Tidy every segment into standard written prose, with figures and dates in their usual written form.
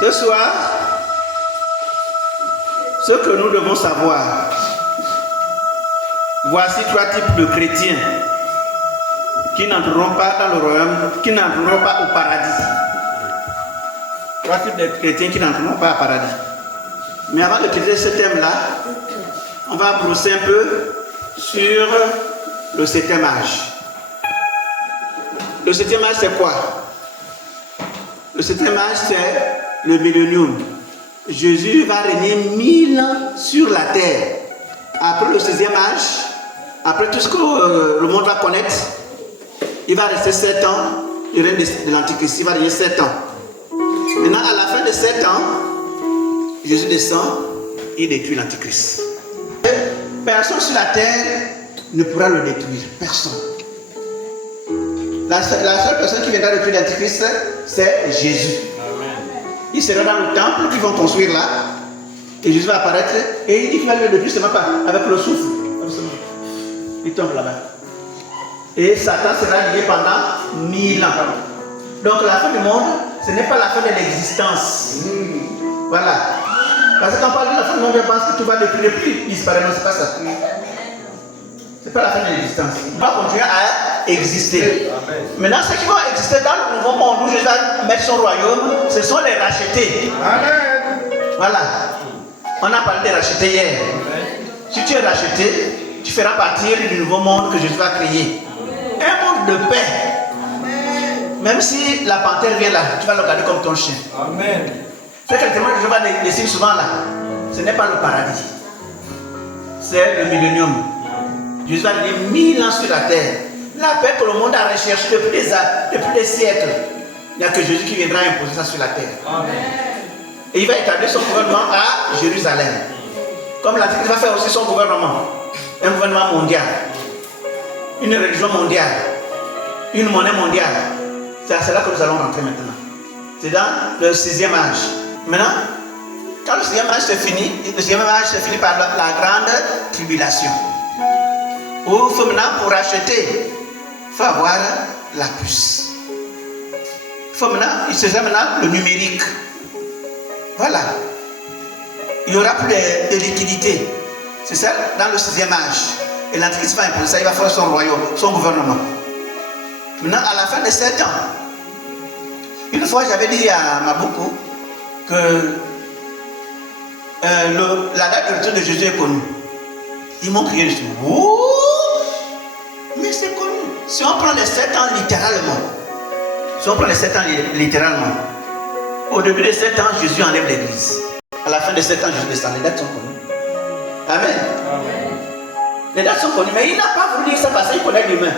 Ce soir, ce que nous devons savoir, voici 3 types de chrétiens qui n'entreront pas dans le royaume, qui n'entreront pas au paradis. 3 types de chrétiens qui n'entreront pas au paradis. Mais avant de quitter ce thème-là, on va brosser un peu sur le 7e âge. Le 7e âge, c'est quoi? Le 7e âge, c'est le millénium. Jésus va régner 1000 ans sur la terre. Après le 16e âge, après tout ce que le monde va connaître, il va rester 7 ans. Le règne de l'Antichrist, il va régner 7 ans. Maintenant, à la fin de 7 ans, Jésus descend, il détruit l'Antichrist. Personne sur la terre ne pourra le détruire. Personne. La seule personne qui viendra détruire l'Antichrist, c'est Jésus. Il sera dans le temple qu'ils vont construire là. Et Jésus va apparaître. Et il dit qu'il va le détruire seulement pas avec le souffle. Il tombe là-bas. Et Satan sera lié pendant 1000 ans. Donc la fin du monde, ce n'est pas la fin de l'existence. Voilà. Parce que quand on parle de la fin du monde, on pense que tout va depuis disparaître. Non, c'est pas ça. C'est pas la fin de l'existence. On va continuer à exister. Amen. Maintenant, ceux qui vont exister dans le nouveau monde où Jésus va mettre son royaume, ce sont les rachetés. Amen. Voilà. On a parlé des rachetés hier. Amen. Si tu es racheté, tu feras partie du nouveau monde que Jésus va créer. Un monde de paix. Amen. Même si la panthère vient là, tu vas le regarder comme ton chien. Amen. C'est que le témoin que Jésus va laisser souvent là. Ce n'est pas le paradis. C'est le millénium. Jésus va venir 1000 ans sur la terre. La paix que le monde a recherchée depuis des siècles. Il n'y a que Jésus qui viendra imposer ça sur la terre. Amen. Et il va établir son gouvernement à Jérusalem. Comme l'Antichrist va faire aussi son gouvernement. Un gouvernement mondial. Une religion mondiale. Une monnaie mondiale. C'est là que nous allons rentrer maintenant. C'est dans le 6e âge. Maintenant, quand le 6e âge se finit, le 6e âge se finit par la grande tribulation. Où il faut maintenant, pour acheter, il faut avoir la puce. Il faut maintenant, il se fait maintenant le numérique. Voilà. Il n'y aura plus de liquidité. C'est ça dans le 6e âge. Et l'Antichrist va imposer ça, il va faire son royaume, son gouvernement. Maintenant, à la fin de 7 ans, une fois j'avais dit à Maboukou que la date de retour de Jésus est connue. Ils m'ont crié dessus. Oh! Mais c'est connu. Si on prend les 7 ans littéralement, au début de 7 ans, Jésus enlève l'église. À la fin de 7 ans, Jésus descend. Les dates sont connues. Amen. Amen. Les dates sont connues, mais il n'a pas voulu dire ça parce qu'il connaît l'humain.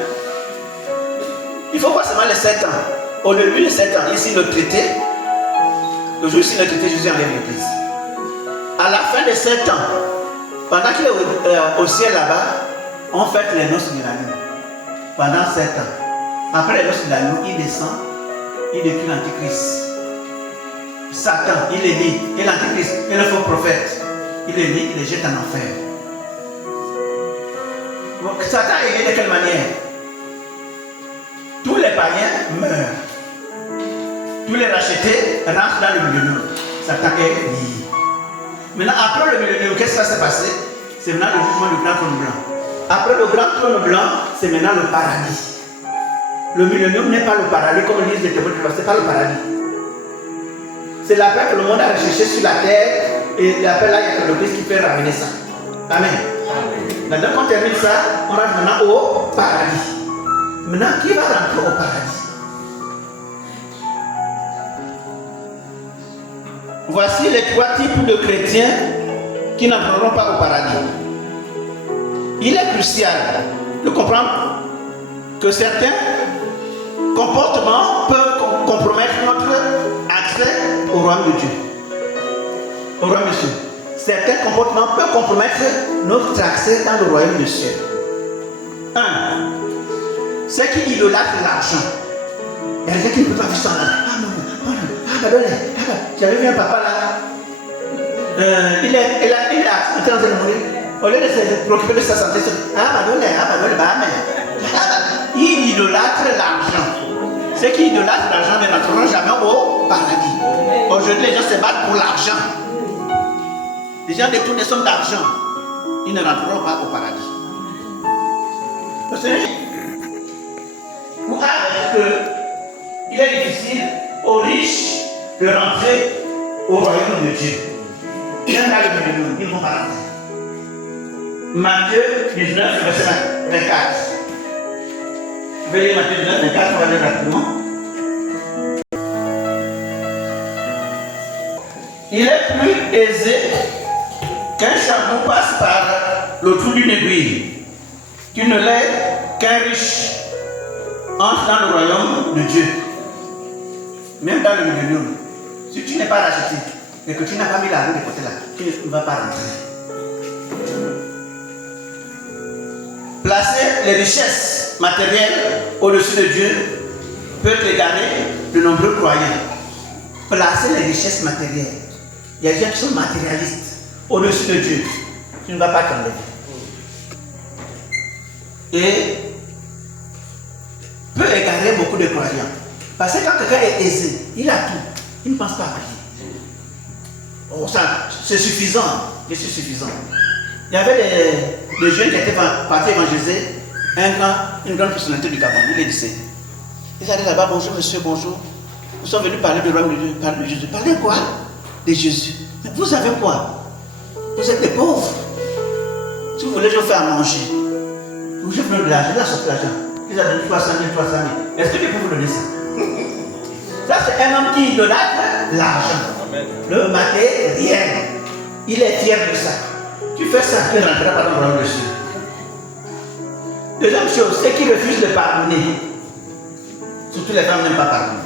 Il faut voir seulement les 7 ans. Au début de 7 ans, ici le traité, le jour ici le traité, Jésus enlève l'église. À la fin de 7 ans, pendant qu'il est au ciel là-bas, on fête les noces de l'agneau. Pendant 7 ans. Après les noces de l'agneau, il descend, il détruit l'Antichrist. Satan, il est mis, et l'Antichrist, et le faux prophète, il est mis, il les jette en enfer. Donc, Satan est né de quelle manière? Tous les païens meurent. Tous les rachetés rentrent dans le millénium. Satan est lié. Maintenant, après le millénium, qu'est-ce qui va se passer? C'est maintenant le jugement du grand trône blanc. Après le grand trône blanc, c'est maintenant le paradis. Le millénium n'est pas le paradis, comme le disent les témoins de Jéhovah, c'est pas le paradis. C'est la paix que le monde a recherché sur la terre, et la paix là, il y a que le Christ qui peut ramener ça. Amen. Maintenant, quand on termine ça, on rentre maintenant au paradis. Maintenant, qui va rentrer au paradis? Voici les 3 types de chrétiens qui n'entreront pas au paradis. Il est crucial de comprendre que certains comportements peuvent compromettre notre accès au royaume de Dieu. Au royaume de Dieu. Certains comportements peuvent compromettre notre accès dans le royaume de Dieu. 1. Ceux qui idolâtrent l'argent. Il y a des gens qui ne peuvent pas vivre sans l'argent. J'avais vu un papa là. Il a en train de mourir. Au lieu de se préoccuper de sa santé, il idolâtre l'argent. Ceux qui idolâtrent l'argent ne n'entreront jamais au paradis. Aujourd'hui, les gens se battent pour l'argent. Les gens détournent des sommes d'argent. Ils ne rentreront pas au paradis. Parce que vous savez qu'il est difficile aux riches de rentrer au royaume de Dieu. Ils ne vont pas rentrer. Matthieu 19, verset 24. Vous pouvez lire Matthieu 19, 24, on va lire rapidement. Il est plus aisé qu'un chameau passe par le trou d'une aiguille qu'il ne l'est qu'un riche entre dans le royaume de Dieu. Même dans le millénium, si tu n'es pas racheté et que tu n'as pas mis la roue de côté là, tu ne vas pas rentrer. Placer les richesses matérielles au-dessus de Dieu peut égarer de nombreux croyants. Placer les richesses matérielles. Il y a des gens qui sont matérialistes au-dessus de Dieu. Tu ne vas pas t'enlever. Et peut égarer beaucoup de croyants. Parce que quand quelqu'un est aisé, il a tout. Il ne pense pas à prier. Oh, ça, c'est suffisant. Je suis suffisant. Il y avait des jeunes qui étaient partis évangéliser une grande personnalité du Gabon. Il est lycée. Ils allaient là-bas, bonjour monsieur, bonjour. Nous sommes venus parler de royaume de Dieu, parler de Jésus. Parler quoi? De Jésus. Mais vous avez quoi? Vous êtes des pauvres. Si vous voulez, je vous fais à manger. Vous avez besoin de l'argent, il a sorti l'argent. Il a donné 300 000, 300 000. Est-ce que tu peux vous donner ça? Ça, c'est un homme qui idolâtre l'argent. Le matériel. Il est fier de ça. Tu fais ça, tu ne rentreras pas dans le royaume de Dieu. Deuxième chose, ceux qui refusent de pardonner. Surtout les femmes n'aiment pas pardonner.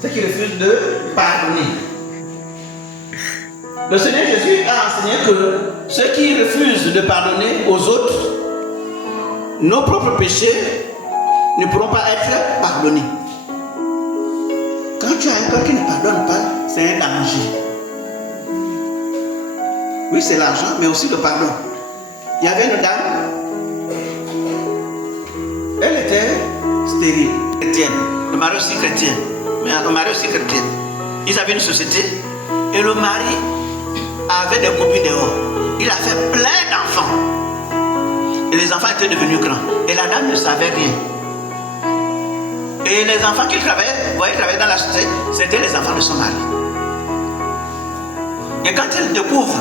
Ceux qui refusent de pardonner. Le Seigneur Jésus a enseigné que ceux qui refusent de pardonner aux autres, nos propres péchés ne pourront pas être pardonnés. Quand tu as un cœur qui ne pardonne pas, c'est un danger. Oui, c'est l'argent, mais aussi le pardon. Il y avait une dame, elle était stérile, chrétienne, le mari aussi chrétien, mais le mari aussi chrétien. Ils avaient une société et le mari avait des copines dehors. Il a fait plein d'enfants. Et les enfants étaient devenus grands. Et la dame ne savait rien. Et les enfants qu'il travaillait, voyez travailler dans la société, c'était les enfants de son mari. Et quand elle découvre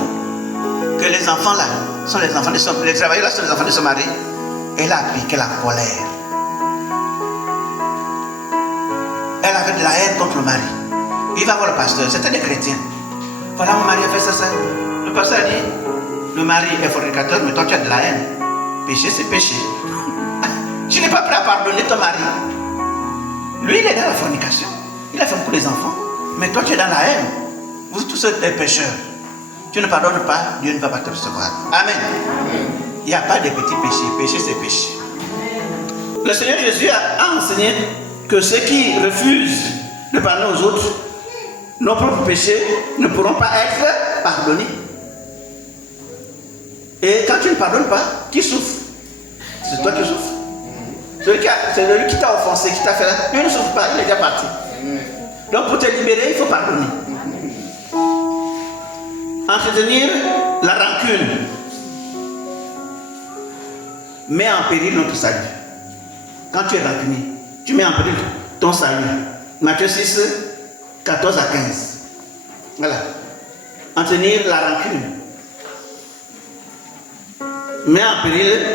que les enfants là sont les enfants de son mari, les travailleurs là sont les enfants de son mari, elle a piqué la colère. Elle avait de la haine contre le mari. Il va voir le pasteur, c'était des chrétiens. Voilà, mon mari a fait ça. Le pasteur a dit, le mari est fornicateur, mais toi tu as de la haine. Péché, c'est péché. Tu n'es pas prêt à pardonner ton mari. Lui, il est dans la fornication. Il a fait beaucoup d'enfants. Mais toi, tu es dans la haine. Vous tous êtes des pécheurs. Tu ne pardonnes pas, Dieu ne va pas te recevoir. Amen. Il n'y a pas de petits péchés. Péché, c'est péché. Le Seigneur Jésus a enseigné que ceux qui refusent de pardonner aux autres, nos propres péchés ne pourront pas être pardonnés. Et quand tu ne pardonnes pas, qui souffre? C'est toi qui souffres. C'est celui qui t'a offensé, qui t'a fait là. Lui ne souffre pas, il est déjà parti. Donc pour te libérer, il faut pardonner. Entretenir la rancune met en péril notre salut. Quand tu es rancunier, tu mets en péril ton salut. Matthieu 6, 14 à 15. Voilà. Entretenir la rancune met en péril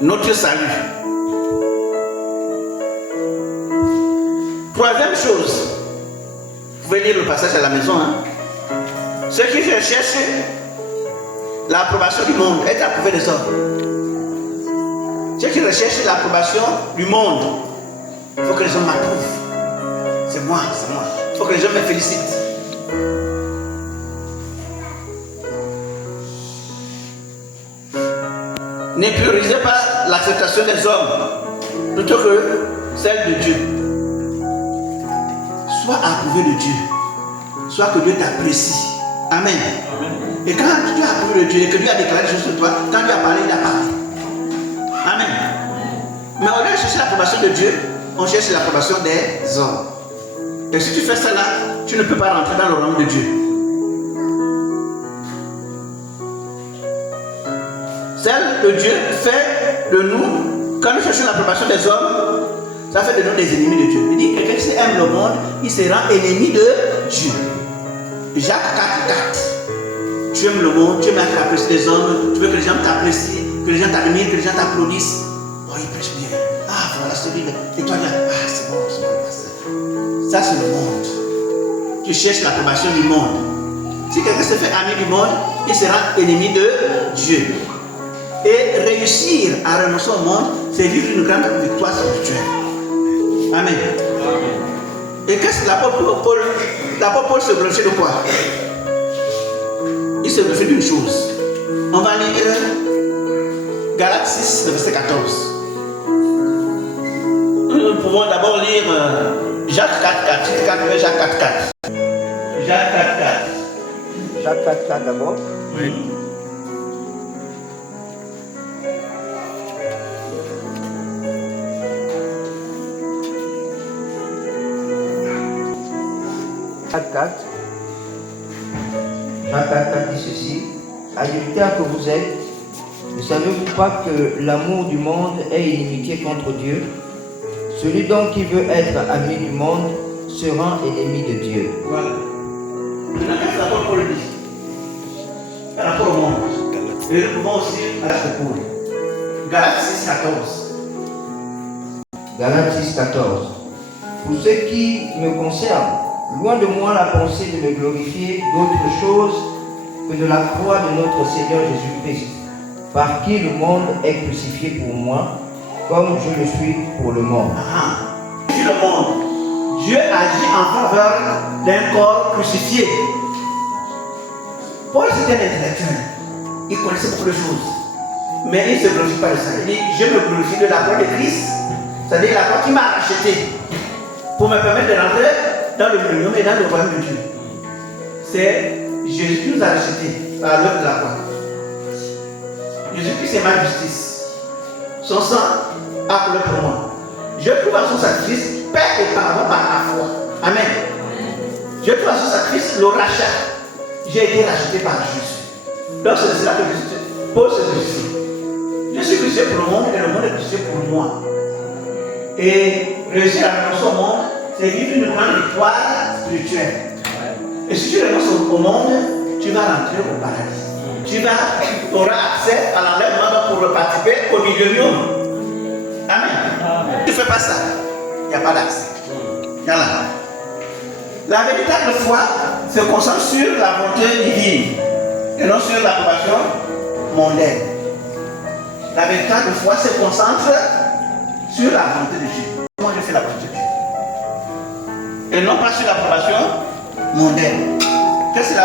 notre salut. Troisième chose, vous pouvez lire le passage à la maison. Ceux qui recherchent l'approbation du monde, être approuvé des hommes. Ceux qui recherchent l'approbation du monde, il faut que les hommes m'approuvent. C'est moi. Il faut que les hommes me félicitent. Ne priorisez pas l'acceptation des hommes plutôt que celle de Dieu. Sois approuvé de Dieu. Soit que Dieu t'apprécie. Amen. Et quand tu as approuvé de Dieu et que Dieu a déclaré des choses sur toi, quand Dieu a parlé, il a parlé. Amen. Mais au lieu de chercher l'approbation de Dieu, on cherche l'approbation des hommes. Et si tu fais ça là, tu ne peux pas rentrer dans le royaume de Dieu. Celle que Dieu fait de nous, quand nous cherchons l'approbation des hommes, ça fait de nous des ennemis de Dieu. Il dit que quelqu'un qui aime le monde, il se rend ennemi de Dieu. Jacques 4,4. Tu aimes le monde, tu aimes apprécier les hommes, tu veux que les gens t'apprécient, que les gens t'admirent, que les gens t'applaudissent. Oh, il prêche bien. Ah, voilà celui-là. Et toi, là, ah, c'est bon, le pasteur. Ça, c'est le monde. Tu cherches l'approbation du monde. Si quelqu'un se fait ami du monde, il sera ennemi de Dieu. Et réussir à renoncer au monde, c'est vivre une grande victoire spirituelle. Amen. Et qu'est-ce que l'apôtre Paul se glorifiait de quoi? Il se glorifiait d'une chose. On va lire Galates 6, le verset 14. Nous pouvons d'abord lire Jacques 4,4. 4, Jacques 4,4. Jacques 4,4. Jacques 4,4 d'abord. Oui. Jacques 4,4 dit ceci: Adultères que vous êtes, ne savez-vous pas que l'amour du monde est inimitié contre Dieu? Celui donc qui veut être ami du monde se rend ennemi de Dieu. Voilà. Maintenant, qu'est-ce que l'apôtre Paul dit par rapport au monde? Et nous pouvons aussi à Paul. Galates 6,14. Galates 6,14. Pour ce qui me concerne, loin de moi la pensée de me glorifier d'autre chose que de la croix de notre Seigneur Jésus-Christ, par qui le monde est crucifié pour moi, comme je le suis pour le monde. Sur le monde, Dieu agit en faveur d'un corps crucifié. Paul c'était un intellectuel, il connaissait beaucoup de choses, mais il ne se glorifie pas de ça. Il dit, je me glorifie de la croix de Christ, c'est-à-dire la croix qui m'a racheté pour me permettre de rentrer dans le millénium et dans le royaume de Dieu. C'est Jésus qui nous a rachetés par l'œuvre de la croix. Jésus-Christ c'est ma justice. Son sang a coulé pour moi. Je trouve à son sacrifice paix et pardon par la foi. Amen. Je trouve à son sacrifice le rachat. J'ai été racheté par Jésus. Donc c'est cela que Paul se justifie. Je suis crucifié pour le monde et le monde est crucifié pour moi. Et réussir à renoncer au monde, c'est vivre une grande victoire spirituelle. Et si tu renonces au monde, tu vas rentrer au paradis. Tu auras accès à l'enlèvement pour participer au millénium. Amen. Tu ne fais pas ça, il n'y a pas d'accès. Voilà. La véritable foi se concentre sur la volonté divine et non sur l'approbation mondaine. La véritable foi se concentre sur la volonté de Dieu. Comment je fais la volonté de Dieu? Et non pas sur l'approbation mondaine. Qu'est-ce que 1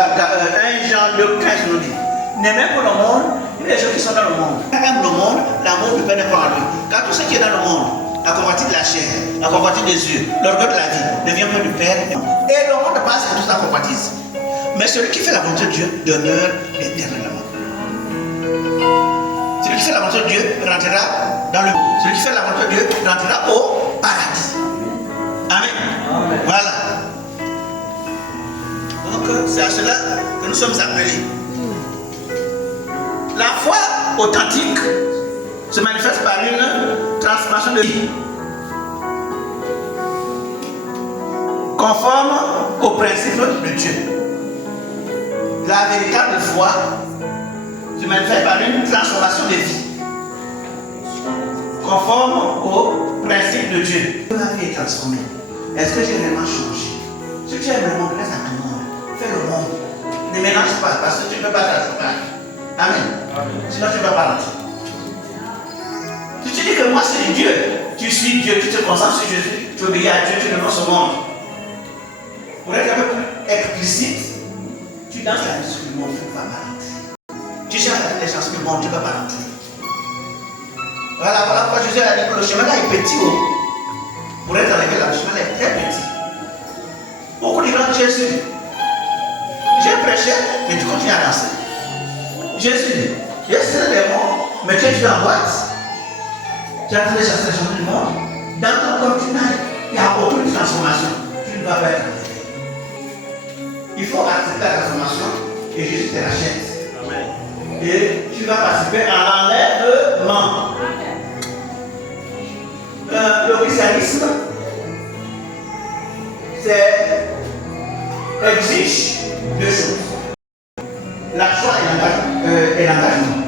Jean 2,15 nous dit? N'aimez pas le monde, il y a des gens qui sont dans le monde. Quand aime le monde, l'amour du Père n'est pas en lui. Car tout ce qui est dans le monde, la convoitise de la chair, la convoitise des yeux, l'orgueil de la vie, ne vient pas du Père. Et le monde passe et tout ça convoitise. Mais celui qui fait la volonté de Dieu demeure éternellement. Celui qui fait la volonté de Dieu rentrera dans le monde. Celui qui fait la volonté de Dieu rentrera au paradis. Amen. Amen. Voilà. Donc c'est à cela que nous sommes appelés. La foi authentique se manifeste par une transformation de vie conforme aux principes de Dieu. La véritable foi se manifeste par une transformation de vie conforme aux principes de Dieu. Ma vie est transformée. Est-ce que j'ai vraiment changé? Si tu aimes le monde, reste à ton monde. Fais le monde. Ne mélange pas parce que tu ne peux pas transformer. Amen. Sinon tu ne vas pas rentrer. Si tu dis que moi c'est Dieu, tu suis Dieu, tu te concentres sur Jésus, tu obéis à Dieu, tu renonces au monde. Pour être un peu plus explicite, tu danses la musique du monde, tu ne vas pas rentrer. Tu cherches les chansons du monde, tu ne vas pas rentrer. Voilà pourquoi Jésus a dit que le chemin là est petit. Pour être enlevé là, le chemin là est très petit. Beaucoup de gens Jésus. J'ai prêché, mais tu continues à danser. Jésus, j'ai serré les mots, mais tu es en boîte. Tu as entendu chasser les chansons du monde. Dans ton corps, il n'y a aucune transformation. Tu ne vas pas être enlevé. acceptes la transformation et Jésus te rachète. Et tu vas participer à l'enlèvement. Le christianisme exige deux choses. La foi et l'engagement.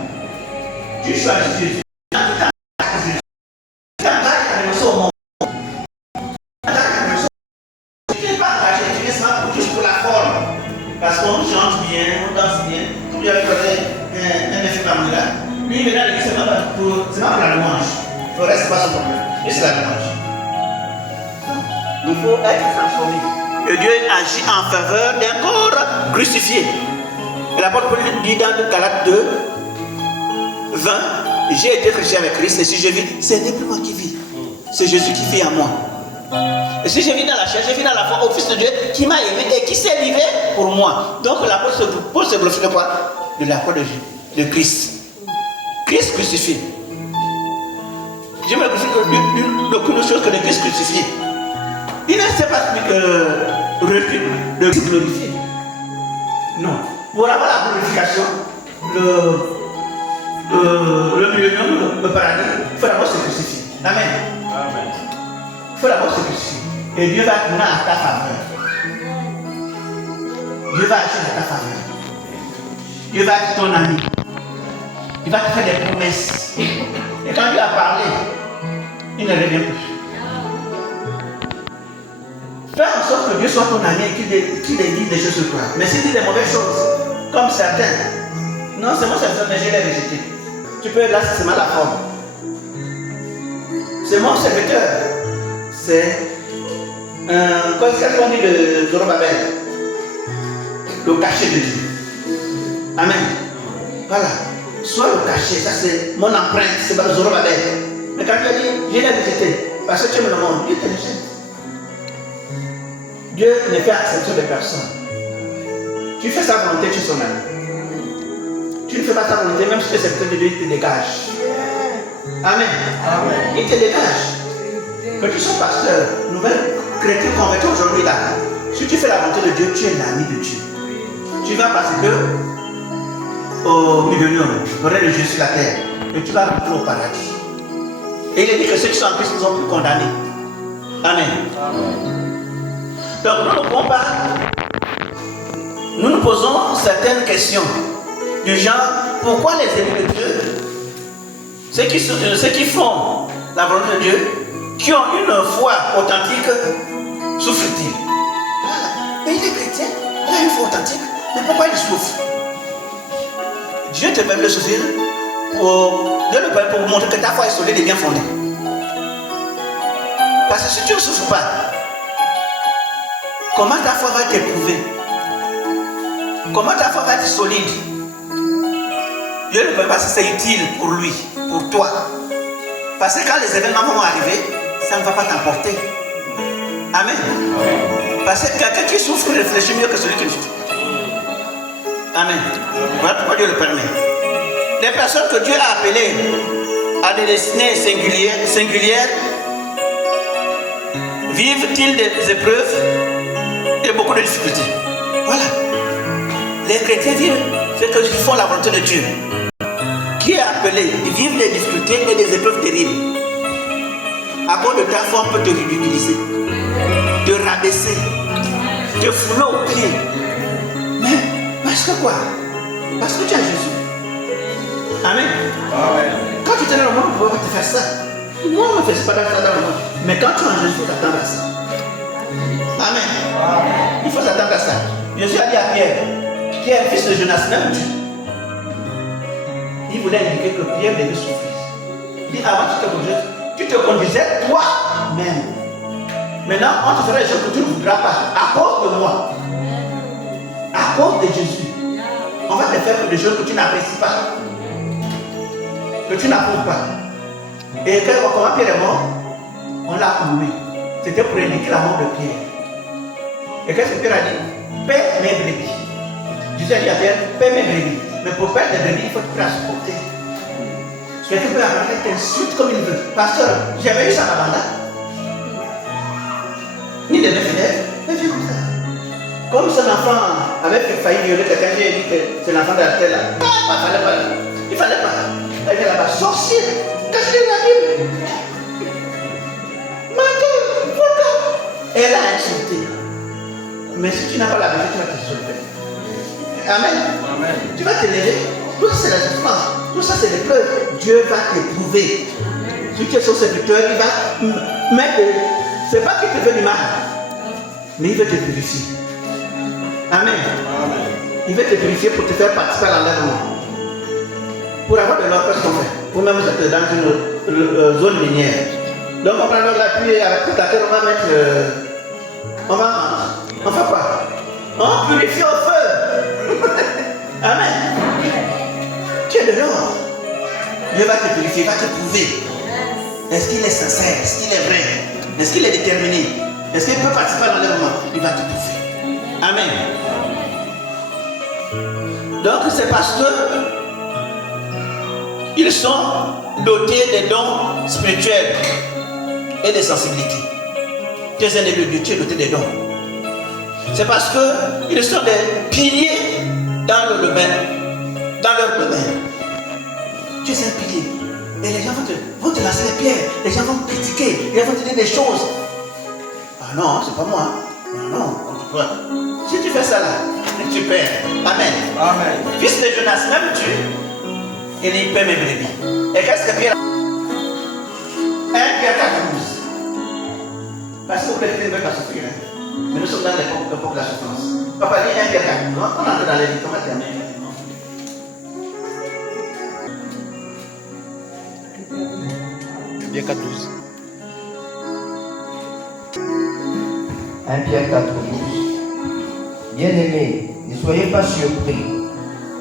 Tu choisis Jésus. Tu t'engages à renoncer au monde. Tu n'es pas engagé, tu n'es seulement juste pour la forme. Parce qu'on chante bien, on danse bien. Comme j'avais fait un effet comme là. Lui, il vient à l'église seulement pour la louange. Le reste, c'est pas son problème. Et c'est la louange. Il faut être transformé. Et Dieu agit en faveur d'un corps crucifié. Et l'apôtre Paul dit dans Galates 2, 20, j'ai été crucifié avec Christ et si je vis, ce n'est plus moi qui vis. C'est Jésus qui vit en moi. Et si je vis dans la chair, je vis dans la foi au Fils de Dieu qui m'a aimé et qui s'est livré pour moi. Donc l'apôtre Paul se glorifie de quoi? De la croix de Christ. Christ crucifié. Je me glorifie d'aucune chose que de Christ crucifié. Il ne s'est pas refus de se glorifier. Non. Pour avoir la glorification, le millénium, le paradis, il faut d'abord se crucifier. Amen. Il faut d'abord se crucifier. Et Dieu va venir à ta faveur. Dieu va agir à ta faveur. Dieu va être ton ami. Il va te faire des promesses. Et quand Dieu a parlé, il ne revient plus. Fais en sorte que Dieu soit ton ami et qu'il dise des choses sur toi. Mais s'il dit des mauvaises choses, comme certains, non, c'est moi cette mais je l'ai rejeté. Tu peux là, c'est seulement la forme. C'est mon serviteur. C'est qu'est-ce qu'on dit de Zorobabel? Le cachet de Dieu. Amen. Voilà. Soit le cachet, ça c'est mon empreinte, c'est Zorobabel. Mais quand Dieu a dit, je l'ai rejeté, parce que tu aimes le monde, Dieu te rejette. Dieu ne fait acception de personne. Tu fais sa volonté, tu es son ami. Tu ne fais pas sa volonté, même si tu es serviteur de Dieu, il te dégage. Amen. Amen. Il te dégage. Que tu sois pasteur, nouvelle chrétien converti aujourd'hui là, si tu fais la volonté de Dieu, tu es l'ami de Dieu. Tu vas participer au millénium, au règne de Dieu sur la terre, et tu vas rentrer au paradis. Et il est dit que ceux qui sont en Christ ne sont plus condamnés. Amen. Amen. Donc nous ne pouvons pas, nous nous posons certaines questions du genre, pourquoi les ennemis de Dieu, ceux qui font la volonté de Dieu, qui ont une foi authentique, souffrent-ils? Voilà. Mais il est chrétien, il a une foi authentique, mais pourquoi il souffre? Dieu te permet de souffrir pour montrer que ta foi est solide et bien fondée. Parce que si tu ne souffres pas, comment ta foi va t'éprouver? Comment ta foi va être solide? Dieu ne peut pas si c'est utile pour lui, pour toi. Parce que quand les événements vont arriver, ça ne va pas t'emporter. Amen. Parce que quelqu'un qui souffre réfléchit mieux que celui qui ne souffre pas. Amen. Voilà pourquoi Dieu le permet. Les personnes que Dieu a appelées à des destinées singulières vivent-ils des épreuves et beaucoup de difficultés? Voilà. Les chrétiens vivent ce qu'ils font la volonté de Dieu. Qui est appelé? Ils vivent des difficultés et des épreuves terribles. À cause de ta foi, on peut te ridiculiser, te rabaisser, te fouler aux pieds. Mais parce que quoi? Parce que tu as Jésus. Amen. Amen. Quand tu es dans le monde, on ne peut pas te faire ça. Moi, on ne me fait pas ça dans le monde. Mais quand tu es en Jésus, il faut t'attendre à ça. Amen. Amen. Il faut s'attendre à ça. Jésus a dit à Pierre, fils de Jonas, même Dieu. Il voulait indiquer que Pierre devait souffrir. Il dit, avant tu te conduisais toi-même. Maintenant, on te fera des choses que tu ne voudras pas. À cause de moi. À cause de Jésus. On va te faire des choses que tu n'apprécies pas. Que tu n'approuves pas. Et comment Pierre est mort? On l'a cloué. C'était pour indiquer la mort de Pierre. Et qu'est-ce que Pierre a dit? Paie mes brebis. Jésus a dit à Pierre, paie mes brebis. Mais pour payer des brebis, il faut te la supporter. Quelqu'un peut avoir t'insulte comme il veut. Pasteur, j'avais eu ça à Banda. Ni des fidèles, mais viens comme ça. Comme son enfant avait failli violer quelqu'un, j'ai dit que c'est l'enfant de la terre là. Il fallait pas. Elle est là-bas, sorcier, cache-les la Bible. Menteur, voilà. Elle a insulté. Mais si tu n'as pas la vérité, tu vas te sauver. Amen. Amen. Tu vas te lever. Tout ça, c'est la souffrance. Tout ça, c'est l'épreuve. Dieu va t'éprouver. Si tu es son serviteur, il va mettre. C'est pas qu'il te fait du mal, mais il veut te purifier. Amen. Amen. Il veut te purifier pour te faire participer à l'enlèvement. Pour avoir de l'or, qu'est-ce qu'on fait? Vous-même, vous êtes dans une zone minière. Donc, on prend l'appui avec toute la terre, on va mettre. On fait quoi? On purifie au feu. Amen. Tu es de l'or. Dieu va te purifier, va te prouver. Est-ce qu'il est sincère? Est-ce qu'il est vrai? Est-ce qu'il est déterminé? Est-ce qu'il peut participer à l'enlèvement? Il va te prouver. Amen. Donc c'est parce que ils sont dotés des dons spirituels et des sensibilités. Tu es un élu de Dieu, tu es doté des dons. C'est parce qu'ils sont des piliers dans le domaine, dans leur domaine. Tu es un pilier. Et les gens vont te lancer les pierres. Les gens vont te critiquer. Ils vont te dire des choses. Ah non, c'est pas moi. Ah non, toi. Si tu fais ça là, tu perds. Amen. Amen. Fils de Jonas, même tu, il y paie mes brebis. Et qu'est-ce que Pierre a? 1 Pierre 4:12. Parce que vous ne veut pas souffrir. Mais nous sommes dans l'époque de la souffrance. Papa dit 1 Pierre 4. On entre dans les vies, on va terminer. Pierre 4:12. 1 Pierre 4:12. Bien-aimés, ne soyez pas surpris,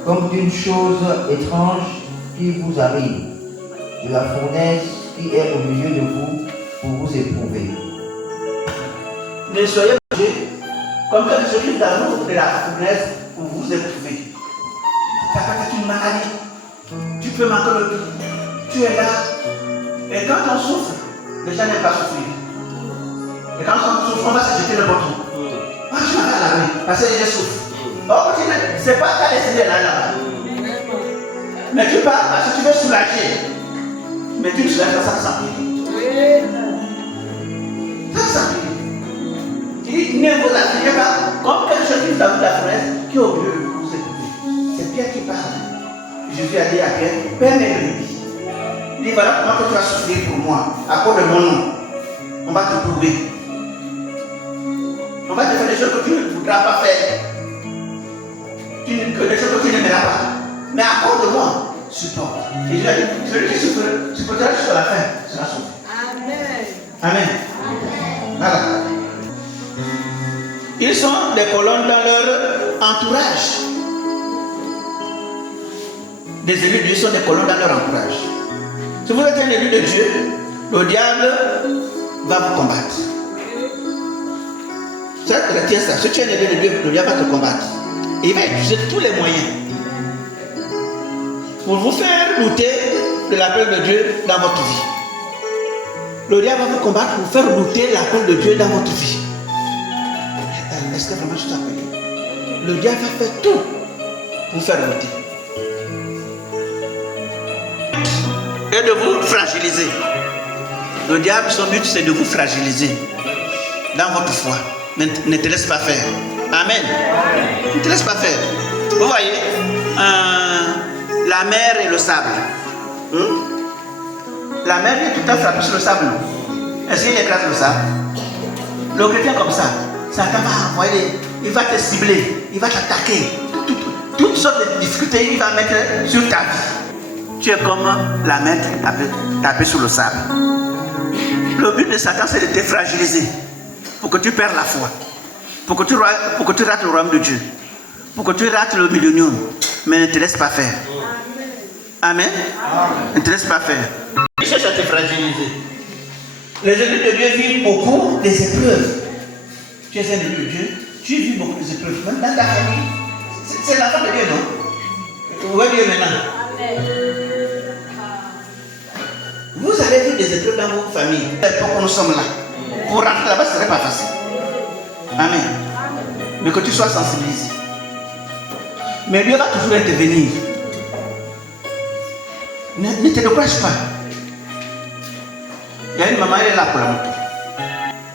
comme d'une chose étrange qui vous arrive, de la fournaise qui est au milieu de vous pour vous éprouver. Ne soyez pas surpris, comme quelque chose qui vous arrive de la fournaise pour vous éprouver. Ça peut être une maladie. Tu peux manquer le tout. Tu es là. Et quand on souffre, les gens n'aiment pas souffrir. Et quand on souffre, on va se jeter le bâton. Ah, je m'en vais à la rue, parce que je souffre. Oh, c'est pas ta destinée là-bas. Mais tu pars parce que tu veux soulager. Mais tu ne soulages pas, ça s'empire. Ça s'empire. Tu dis, ne vous affligez pas comme quelque chose qui vous a vu la fournaise qui est au milieu de vous éprouver. C'est Pierre qui parle. Jésus a dit à Pierre, Père mes brebis. Il dit, voilà comment tu vas souffrir pour moi, à cause de mon nom. On va te prouver. On va te faire des choses que tu ne voudras pas faire. Des choses que tu n'aimeras pas. Mais à cause de moi, supporte. Et Jésus a dit, celui qui supportera jusqu'à la fin sera sauvé. Amen. Amen. Voilà. Ils sont des colonnes dans leur entourage. Des élus de Dieu sont des colonnes dans leur entourage. Si vous êtes un élu de Dieu, le diable va vous combattre. Retiens ça. Si tu es un élu de Dieu, le diable va te combattre. Et il va utiliser tous les moyens pour vous faire douter de l'appel de Dieu dans votre vie. Le diable va vous combattre pour vous faire douter l'appel de Dieu dans votre vie. Est-ce que vraiment je t'appelle? Le diable va faire tout pour faire douter. Et de vous fragiliser. Le diable, son but, c'est de vous fragiliser dans votre foi. Mais ne te laisse pas faire. Amen. Ne te laisse pas faire. Vous voyez, la mer et le sable. La mer est tout le temps frappée sur le sable. Est-ce qu'il écrase le sable? Le chrétien comme ça, Satan va envoyer, il va te cibler, il va t'attaquer. Toutes sortes de difficultés, il va mettre sur ta vie. Tu es comme la mer tapée sur le sable. Le but de Satan, c'est de te fragiliser pour que tu perdes la foi, pour que tu rates le royaume de Dieu, pour que tu rates le millénium, mais ne te laisse pas faire. Amen. Ne te laisse pas faire. Il cherche à te fragiliser. Les élus de Dieu vivent beaucoup des épreuves. Tu es un élu de Dieu, tu vis beaucoup des épreuves, même dans ta famille. C'est l'enfant de Dieu, non? Où est Dieu maintenant? Vous allez vivre des épreuves dans vos familles. Pourquoi nous sommes là? Pour rentrer là-bas, ce ne serait pas facile. Amen. Mais que tu sois sensibilisé. Mais Dieu va toujours intervenir. Ne te décourage pas. Il y a une maman, elle est là pour la moto.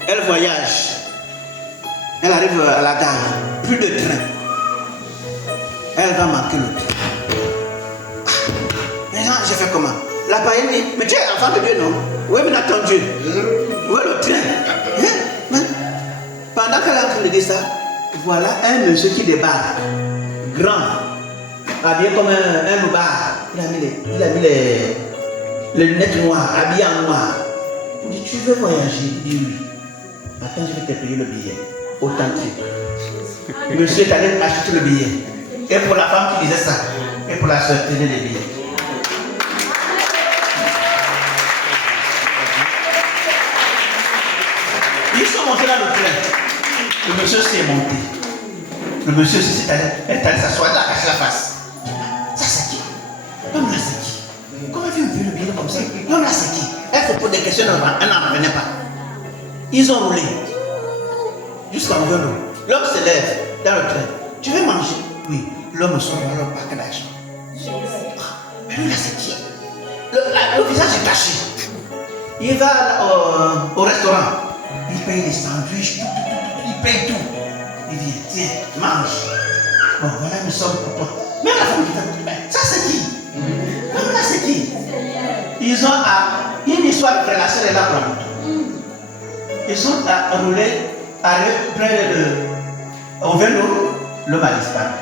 Elle voyage. Elle arrive à la gare. Plus de train. Elle va manquer le train. Maintenant, je fais comment? La païenne dit, mais tu es enfant de Dieu, non? Oui, mais attends Dieu. Où est le train? Pendant qu'elle est en train de dire ça, voilà un monsieur qui débarque. Grand. Habillé comme un loupard. Il a mis les lunettes noires, habillé en noir. Il dit, tu veux voyager? Il dit oui. Attends, je vais te payer le billet. Authentique. Monsieur est allé acheter le billet. Et pour la femme qui disait ça, et pour la soeur, tenez les billets. Ils sont montés dans le train. Le monsieur s'est monté. Le monsieur est allé s'asseoir, il a caché la face. Ça c'est qui? L'homme là c'est qui? Comment il fait le billet comme ça? L'homme là c'est qui? Elle se pose des questions, elle n'en revenait pas. Ils ont roulé. Jusqu'à Mouveno. L'homme se lève dans le train. Tu veux manger? Oui. L'homme sort dans le paquet d'argent. Mais lui là c'est qui? Le visage est caché. Il va au restaurant. Il paye les sandwichs, tout. Il paye tout. Il dit, tiens, mange. Bon, voilà une somme pour toi. Même la femme qui t'a dit, ça c'est qui? Même là c'est qui? Ils ont une histoire de relation est là pour la moto. Ils sont roulés, arrivés près de au vélo, l'homme a disparu.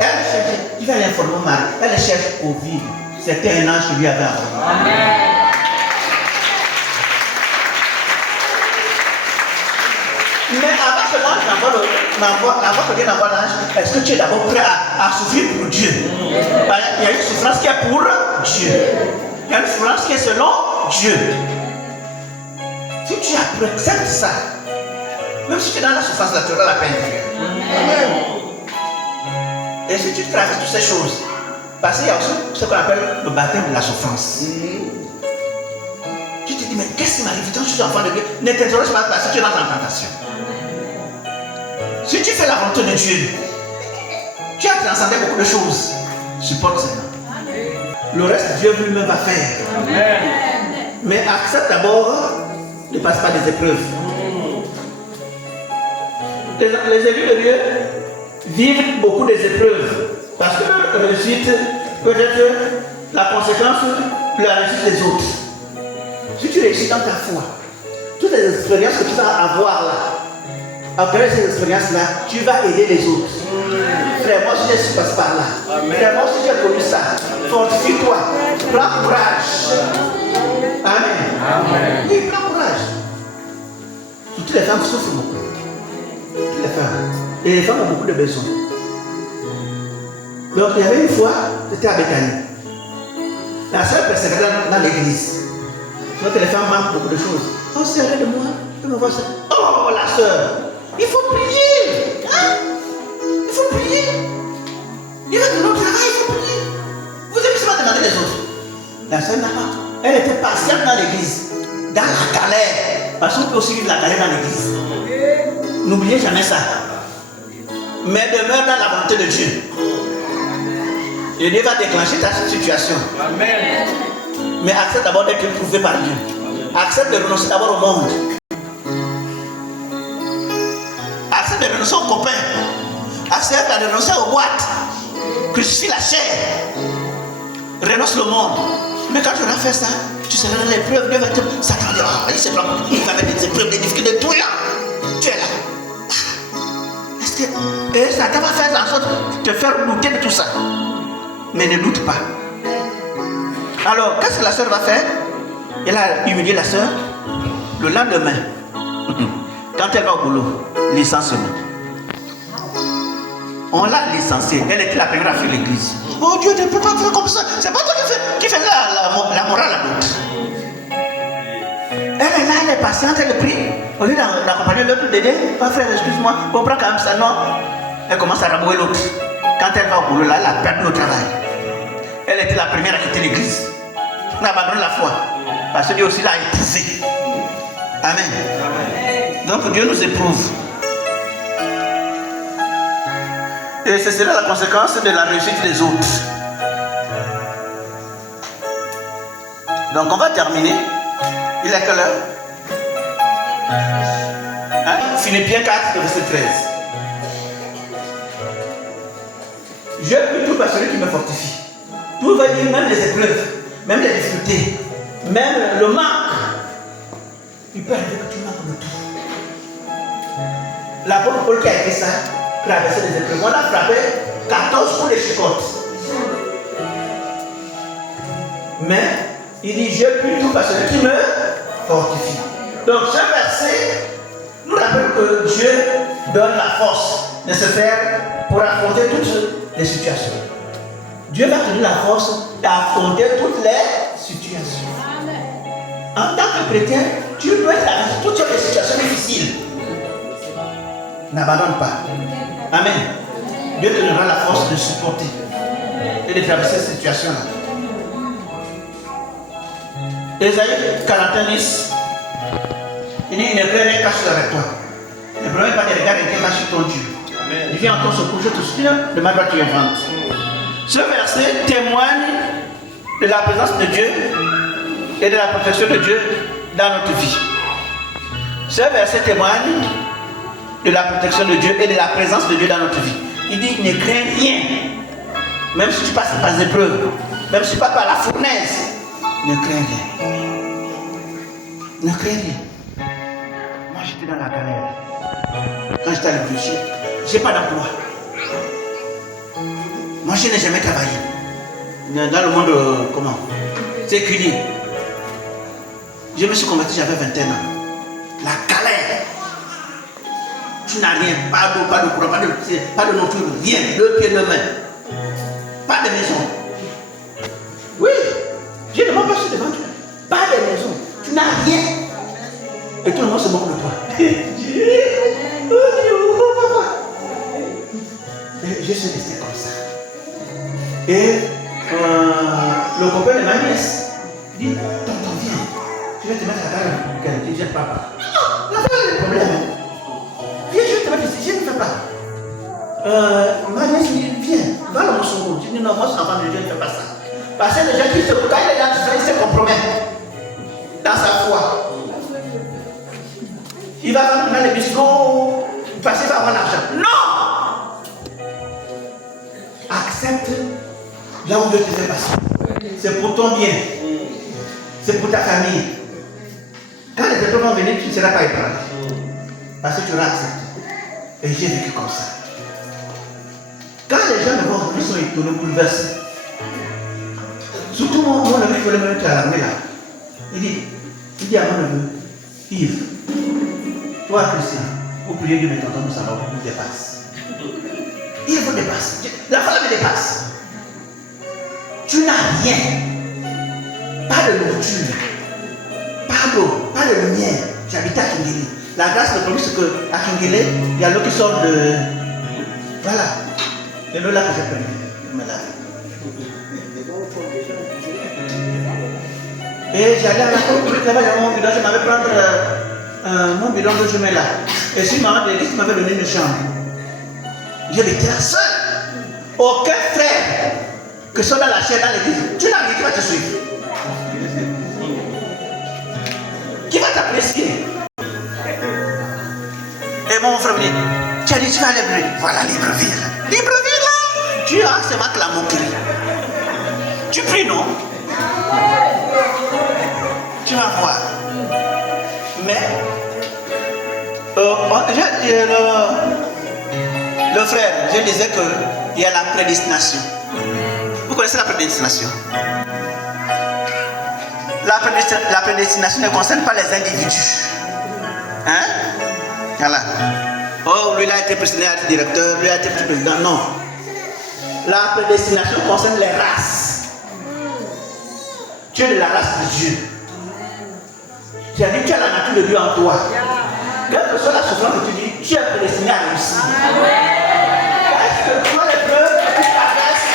Elle cherche, il va l'informer au mari, elle cherche au vide. C'était un ange qui lui avait envoyé. Amen. Mais avant que l'ange n'envoie l'ange, est-ce que tu es d'abord prêt à souffrir pour Dieu? Il y a une souffrance qui est pour Dieu. Il y a une souffrance qui est selon Dieu. Si tu acceptes ça, même si tu es dans la souffrance, là, tu auras la paix intérieure. Et si tu traverses toutes ces choses, parce qu'il y a aussi ce qu'on appelle le baptême de la souffrance. Tu te dis, mais qu'est-ce qui m'arrive quand je suis enfant de Dieu? Ne t'interroge pas parce que tu es dans la tentation. Si tu fais la volonté de Dieu, tu as transcendé beaucoup de choses. Supporte cela. Le reste, Dieu lui-même va faire. Amen. Mais accepte d'abord, ne passe pas des épreuves. Les élus de Dieu vivent beaucoup des épreuves. Parce que leur réussite peut être la conséquence de la réussite des autres. Si tu réussis dans ta foi, toutes les expériences que tu vas avoir là, après ces expériences-là, tu vas aider les autres. Frère, moi aussi je suis passé par là. Frère, moi aussi j'ai connu ça. Fortifie-toi. Prends courage. Amen. Oui, prends courage. Toutes les femmes souffrent beaucoup. Toutes les femmes. Et les femmes ont beaucoup de besoins. Donc il y avait une fois, c'était à Bethanie. La sœur persévérait dans l'église. Donc les femmes manquent beaucoup de choses. Oh, c'est vrai de moi. Je me vois ça. Oh, la sœur. Il faut prier. Hein? Il faut prier. Il va de notre travail, il faut prier. Vous avez seulement demandé les autres. La sœur n'a pas. Elle était patiente dans l'église. Dans la galère. Parce qu'on peut aussi vivre la galère dans l'église. N'oubliez jamais ça. Mais demeure dans la volonté de Dieu. Et Dieu va déclencher ta situation. Amen. Mais accepte d'abord d'être éprouvé par Dieu. Accepte de renoncer d'abord au monde. Accepte de renoncer aux copains. Accepte de renoncer aux boîtes. Crucifie la chair. Renonce le monde. Mais quand tu auras fait ça, tu seras dans l'épreuve. Dieu va te s'attendre. Il va mettre des épreuves, des difficultés. Tout là. Tu es là. Est-ce que Satan va faire en sorte de te faire douter de tout ça? Mais ne doute pas. Alors, qu'est-ce que la sœur va faire? Elle a humilié la sœur. Le lendemain, quand elle va au boulot, licenciement. On l'a licenciée. Elle était la première à fuir l'église. Oh Dieu, tu ne peux pas faire comme ça. C'est pas toi qui fais la morale à l'autre. Elle est là, elle est patiente, elle prie. Au lieu d'accompagner l'autre, d'aider, pas frère, excuse-moi, comprends quand même ça, non. Elle commence à rabouer l'autre. Quand elle va au boulot, là, elle a perdu le travail. Elle était la première à quitter l'église. Elle a abandonné la foi. Parce que Dieu aussi l'a éprouvé. Amen. Donc Dieu nous éprouve. Et Et ce sera la conséquence de la réussite des autres. Donc on va terminer. Il est quelle heure? Philippiens 4, verset 13. Je peux tout par celui qui me fortifie. Tout va dire, même les épreuves, même les difficultés, même le manque. Il peut arriver que tu manques de tout. L'apôtre Paul qui a écrit ça, traverser les épreuves. On a frappé 14 coups de chicotte. Mais il dit, je puis tout par celui qui me fortifie. Donc ce verset nous rappelle que Dieu donne la force nécessaire pour affronter toutes les situations. Dieu va te donner la force d'affronter toutes les situations. En tant que chrétien, tu dois traverser toutes les situations difficiles. N'abandonne pas. Amen. Dieu te donnera la force de supporter et de traverser cette situation-là. Ésaïe 41:10. Il dit, il ne crée rien caché avec toi. Ne promets pas de regarder quelqu'un sur ton Dieu. Il vient encore se coucher, je te soutiens de ma part triomphante. Ce verset témoigne de la présence de Dieu et de la protection de Dieu dans notre vie. Ce verset témoigne de la protection de Dieu et de la présence de Dieu dans notre vie. Il dit, ne crains rien. Même si tu passes par des épreuves, même si tu passes par la fournaise, ne crains rien. Ne crains rien. Moi j'étais dans la galère. Quand j'étais à l'église, je n'ai pas d'emploi. Moi je n'ai jamais travaillé. Dans le monde, comment? Séculier. Je me suis converti, j'avais 21 ans. La galère. Tu n'as rien, pas d'eau, pas de courant, pas de nourriture, rien, 2 pieds, 2 mains. Pas de maison. Oui, Dieu ne m'a pas su devant toi. Pas de maison, tu n'as rien. Et tout le monde se moque de toi. Et je suis resté comme ça. Et le copain de ma nièce dit, tonton, viens, je vais te mettre à la table. Je dis, papa. Non, il n'y a pas de problème. Viens, je vais te mettre ici, je ne fais pas. Ma nièce me dit, viens, va dans mon second. Je dis, non, moi, je suis enfant de Dieu, je ne fais pas ça. Parce que les gens qui se quand il est dans tout ça, il se compromet dans sa foi. Il va dans les bistrots, parce qu'il va avoir l'argent. Non! Accepte là où Dieu te fait passer. C'est pour ton bien. C'est pour ta famille. Quand les épreuves vont venir, tu ne seras pas ébranlé. Parce que tu auras accepté. Et j'ai vécu comme ça. Quand les gens me voient, ils sont étonnés, bouleversés. Surtout mon ami qui voulait me mettre à l'armée là. Il dit à mon neveu, Yves, toi Christian, vous priez Dieu, mais tonton, nous savons, vous dépasse. Il vous dépasse. La femme me dépasse. Tu n'as rien. Pas de nourriture, pas d'eau, pas de lumière. J'habite à Kingele. La grâce me promet qu'à Kingele, il y a l'eau qui sort de. Voilà. C'est l'eau là que j'ai pris. Je me lave. Et j'allais à la cour, là-bas, il y avait mon bidon, je m'avais prendre mon bidon que je mets là. Et si maman de l'église m'avait donné une chambre, j'habitais là seul. Aucun frère que soit dans la chair dans l'église, tu n'as rien qui va te suivre. Qui va t'apprécier? Et mon frère me dit, tu as dit tu vas à Libreville. Voilà Libreville. Libreville là, tu as seulement que la moquerie. Tu pries non? Tu vas voir. Mais le frère, je disais qu'il y a la prédestination. Vous connaissez la prédestination? La prédestination ne concerne pas les individus. Hein? Voilà. Oh, lui il a été prédestiné à être directeur, lui a été président. Non. La prédestination concerne les races. Tu es de la race de Dieu. Tu as dit, tu as la nature de Dieu en toi. Quelle que soit la souffrance que tu dis, tu es prédestiné à réussir. Est-ce que toi, l'épreuve que tu traverses,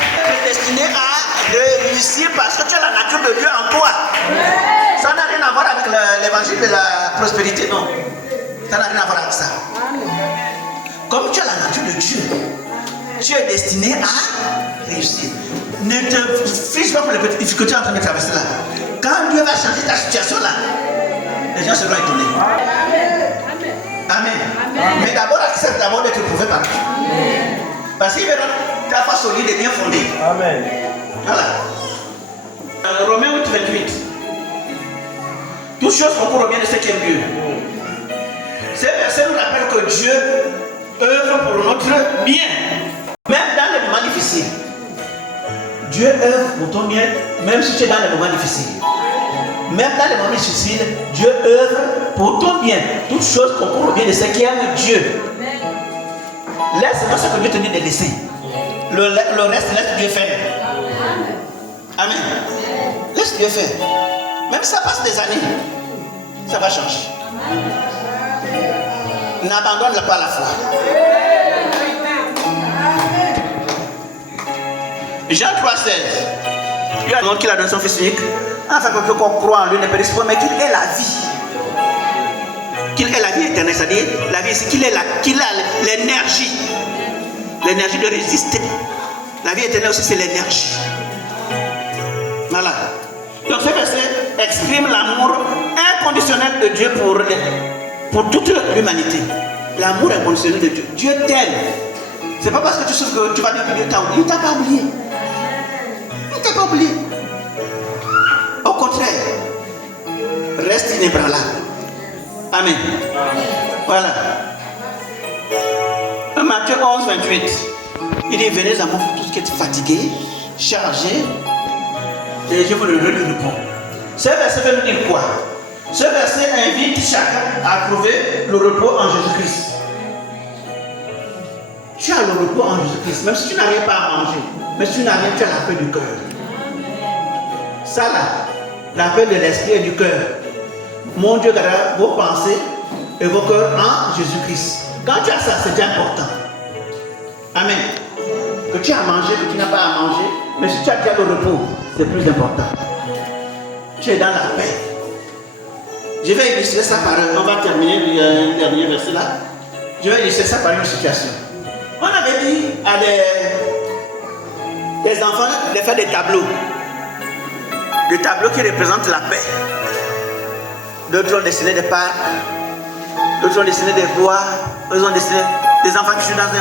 tu es prédestiné à réussir parce que tu as la nature de Dieu en toi. Ça n'a rien à voir avec l'évangile de la prospérité, non. Ça n'a rien à voir avec ça. Comme tu as la nature de Dieu, tu es destiné à réussir. Ne te fiche pas pour les petites difficultés en train de traverser là. Quand Dieu va changer ta situation là, les gens seront étonnés. Amen. Mais d'abord, accepte d'abord d'être éprouvé par Dieu. Parce qu'il verra ta foi solide et bien fondée. Amen. Voilà. Romains 8, 28. Toutes choses concourent au bien de ceux qui aiment Dieu. Ces versets nous rappellent que Dieu œuvre pour notre bien. Même dans les moments difficiles. Dieu œuvre pour ton bien, même si tu es dans les moments difficiles. Même dans les moments difficiles, Dieu œuvre pour ton bien. Toutes choses concourent au bien de ceux qui aiment Dieu. Laisse-moi ce que Dieu te dit de laisser. Le reste, laisse Dieu faire. Amen. Laisse Dieu faire. Même si ça passe des années, ça va changer. N'abandonne pas la foi. Jean 3,16. Il y a un monde qui a donné son fils unique, afin que qu'on croit en lui ne périsse pas, mais qu'il ait la vie. Qu'il ait la vie éternelle, c'est-à-dire la vie, c'est qu'il a l'énergie. L'énergie de résister. La vie éternelle aussi, c'est l'énergie. Voilà. Donc ce verset exprime l'amour inconditionnel de Dieu pour toute l'humanité. L'amour inconditionnel de Dieu. Dieu t'aime. C'est pas parce que tu souffres que tu vas dire que Dieu t'a oublié. Il ne t'a pas oublié. Il ne t'a pas oublié. Au contraire, reste inébranlable. Amen. Voilà. Matthieu 11, 28. Il dit, venez à moi pour tout ce qui est fatigué, chargé, et je vous le donne le repos. Ce verset veut nous dire quoi? Ce verset invite chacun à trouver le repos en Jésus-Christ. Tu as le repos en Jésus-Christ, même si tu n'arrives pas à manger, mais si tu n'arrives, tu as la paix du cœur. Ça là, la paix de l'esprit et du cœur. Mon Dieu gardera vos pensées et vos cœurs en Jésus-Christ. Quand tu as ça, c'est important. Amen. Que tu as mangé, que tu n'as pas à manger, mais si tu as déjà le repos, c'est plus important. Tu es dans la paix. Je vais illustrer ça par... On va terminer le dernier verset là. Je vais illustrer ça par une situation. On avait dit à des enfants de faire des tableaux. Des tableaux qui représentent la paix. D'autres ont dessiné des parcs. D'autres ont dessiné des bois. D'autres ont dessiné des enfants qui jouent dans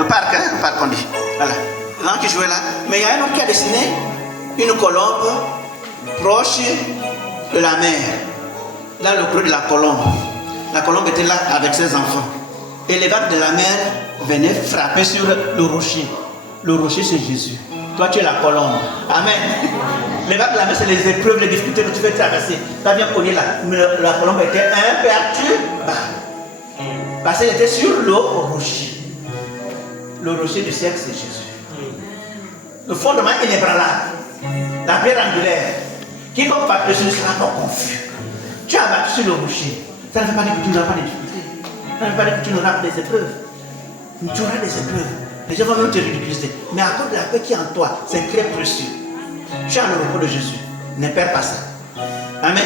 un parc, hein, un parc on dit. Voilà. Les gens qui jouaient là. Mais il y a un homme qui a dessiné une colombe proche de la mer. Dans le creux de la colombe. La colombe était là avec ses enfants. Et les vagues de la mer venaient frapper sur le rocher. Le rocher, c'est Jésus. Toi, tu es la colombe. Amen. Les vagues de la mer, c'est les épreuves, les difficultés que tu veux traverser. Tu as bien connu là. Mais la colombe était imperturbable. Parce qu'elle était sur le rocher. Le rocher du siècle, c'est Jésus. Le fondement inébranlable. La pierre angulaire. Quiconque va dessus ne sera pas confus. Tu as battu sur le rocher. Ça ne veut pas dire que tu n'auras pas de difficultés. Ça ne veut pas dire que tu n'auras pas des épreuves. Tu auras des épreuves. Les gens vont même te ridiculiser. Mais à cause de la paix qui est en toi, c'est très précieux. Tu as le repos de Jésus. Ne perds pas ça. Amen.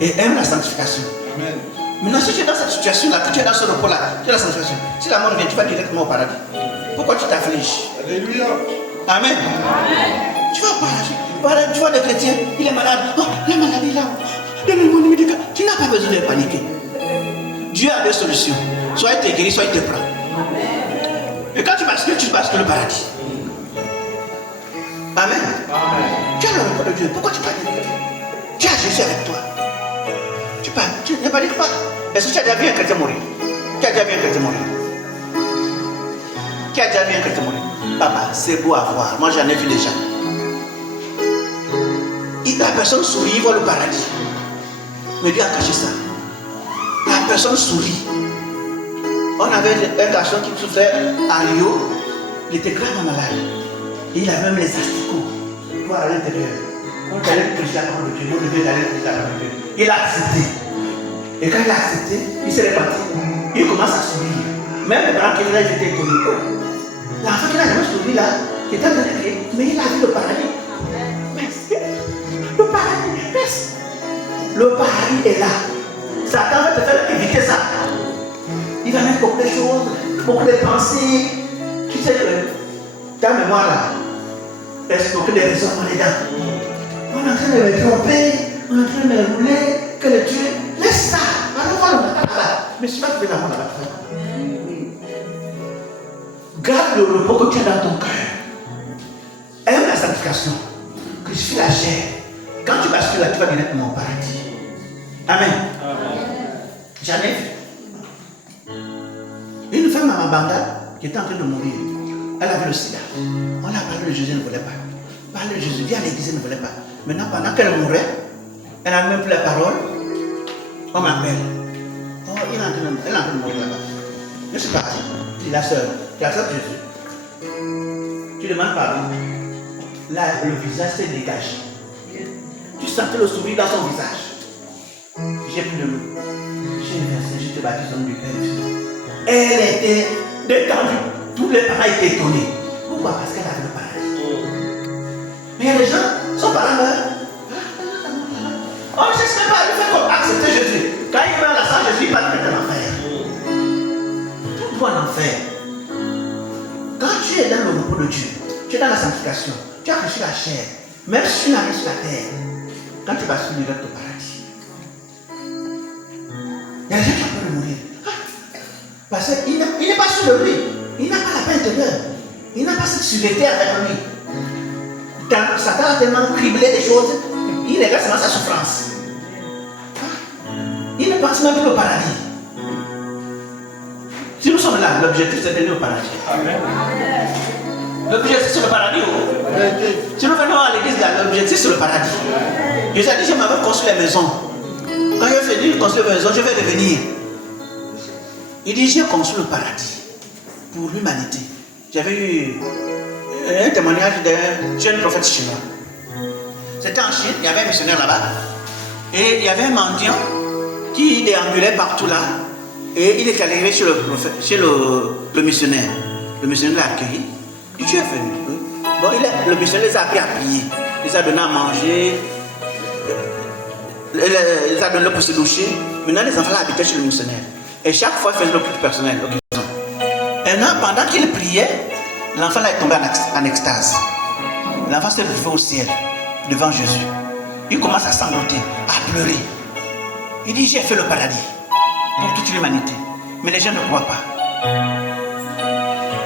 Et aime la sanctification. Amen. Maintenant, si tu es dans cette situation-là, que tu es dans ce repos-là, tu as la sanctification. Si la mort vient, tu vas directement au paradis. Pourquoi tu t'affliges? Alléluia. Amen. Tu vas au paradis. Tu vois des chrétiens, il est malade. Oh, la maladie là. Donne-moi le médicament. Tu n'as pas besoin de paniquer. Dieu a deux solutions. Soit il te guérit, soit il te prend. Et quand tu bascules le paradis. Amen. Tu as le repos de Dieu. Pourquoi tu paniques? Tu as Jésus avec toi. Tu ne paniques pas. Est-ce que tu as déjà vu un chrétien mourir? Tu as déjà vu un chrétien mourir? Qui a déjà vu un chrétien mourir? Papa, c'est beau à voir. Moi, j'en ai vu déjà. La personne sourit, il voit le paradis. Mais Dieu a caché ça. La personne sourit. On avait un garçon qui souffrait à Rio. Il était gravement malade. Il avait même les asticots. Voir à l'intérieur. Quand il allait prêcher la parole de Dieu, il devait aller prêcher la parole de Dieu. Il a accepté. Et quand il a accepté, il s'est réparti. Il commence à sourire. Même les parents qui étaient là, ils étaient étonnés. L'enfant qui n'a jamais souri là, qui était en train de crier, mais il a vu le paradis. Merci. Le paradis, merci. Le paradis est là. Satan va te faire éviter ça. Il va fait beaucoup de choses, beaucoup de pensées. Tu sais que ta mémoire là, est-ce que des raisonnements dedans? On est en train de me tromper, on est en train de me rouler, que le tuer. Laisse ça. Alors voilà, mais je ne vais pas trouver l'amour là-bas. Garde le repos que tu as dans ton cœur. Aime la sanctification. Crucifie la chair. Quand tu bascules là, tu vas directement au paradis. Amen. J'en ai vu. Une femme à Mabanda qui était en train de mourir. Elle avait le sida. On l'a parlé de Jésus, elle ne voulait pas. Parler de Jésus, dire à l'église, elle ne voulait pas. Maintenant, pendant qu'elle mourait, elle n'a même plus la parole. On m'appelle. Oh, elle est en train de mourir là-bas. Je suis parti. Je dis, la soeur, tu acceptes Jésus. Tu demandes pardon. Là, le visage s'est dégagé. Tu sentais le sourire dans son visage. J'ai pris de l'eau. J'ai versé, je te baptise au nom du Père et du Fils. Elle était détendue. Tous les parents étaient étonnés. Pourquoi? Parce qu'elle avait le paradis. Mais il y a des gens, son parent meurt. Oh, je ne sais pas, il fait comme accepter Jésus. Quand il meurt là, sans Jésus, il va te mettre en enfer. Tout doit en enfer. Quand tu es dans le repos de Dieu, tu es dans la sanctification, tu as reçu la chair, même si tu n'as rien sur la terre, quand tu bascules direct au paradis. Il y a des gens qui ont peur de mourir. Parce qu'il n'est pas sûr de lui. Il n'a pas la paix intérieure. Il n'a pas cette sûreté avec lui. Satan a tellement criblé des choses, il regarde seulement sa souffrance. Il ne pense même plus au paradis. Si nous sommes là, l'objectif c'est d'aller au paradis. Amen. L'objectif c'est le paradis. Si nous venons à l'église, l'objectif c'est le paradis. Jésus a dit, je m'avais construit la maison. Quand j'ai fini de construire la maison, je vais revenir. Il dit, j'ai construit le paradis pour l'humanité. J'avais eu un témoignage d'un jeune prophète chinois. C'était en Chine, il y avait un missionnaire là-bas. Et il y avait un mendiant qui déambulait partout là. Et il est allé chez le missionnaire. Le missionnaire l'a accueilli. Il dit, tu es venu. Bon, le missionnaire les a appris à prier. Il les a donné à manger. Il les a donné pour se doucher. Maintenant, les enfants habitaient chez le missionnaire. Et chaque fois, il faisait le culte personnel. Et maintenant, pendant qu'il priait, l'enfant là est tombé en extase. L'enfant s'est levé au ciel, devant Jésus. Il commence à sangloter, à pleurer. Il dit, j'ai fait le paradis pour toute l'humanité. Mais les gens ne croient pas.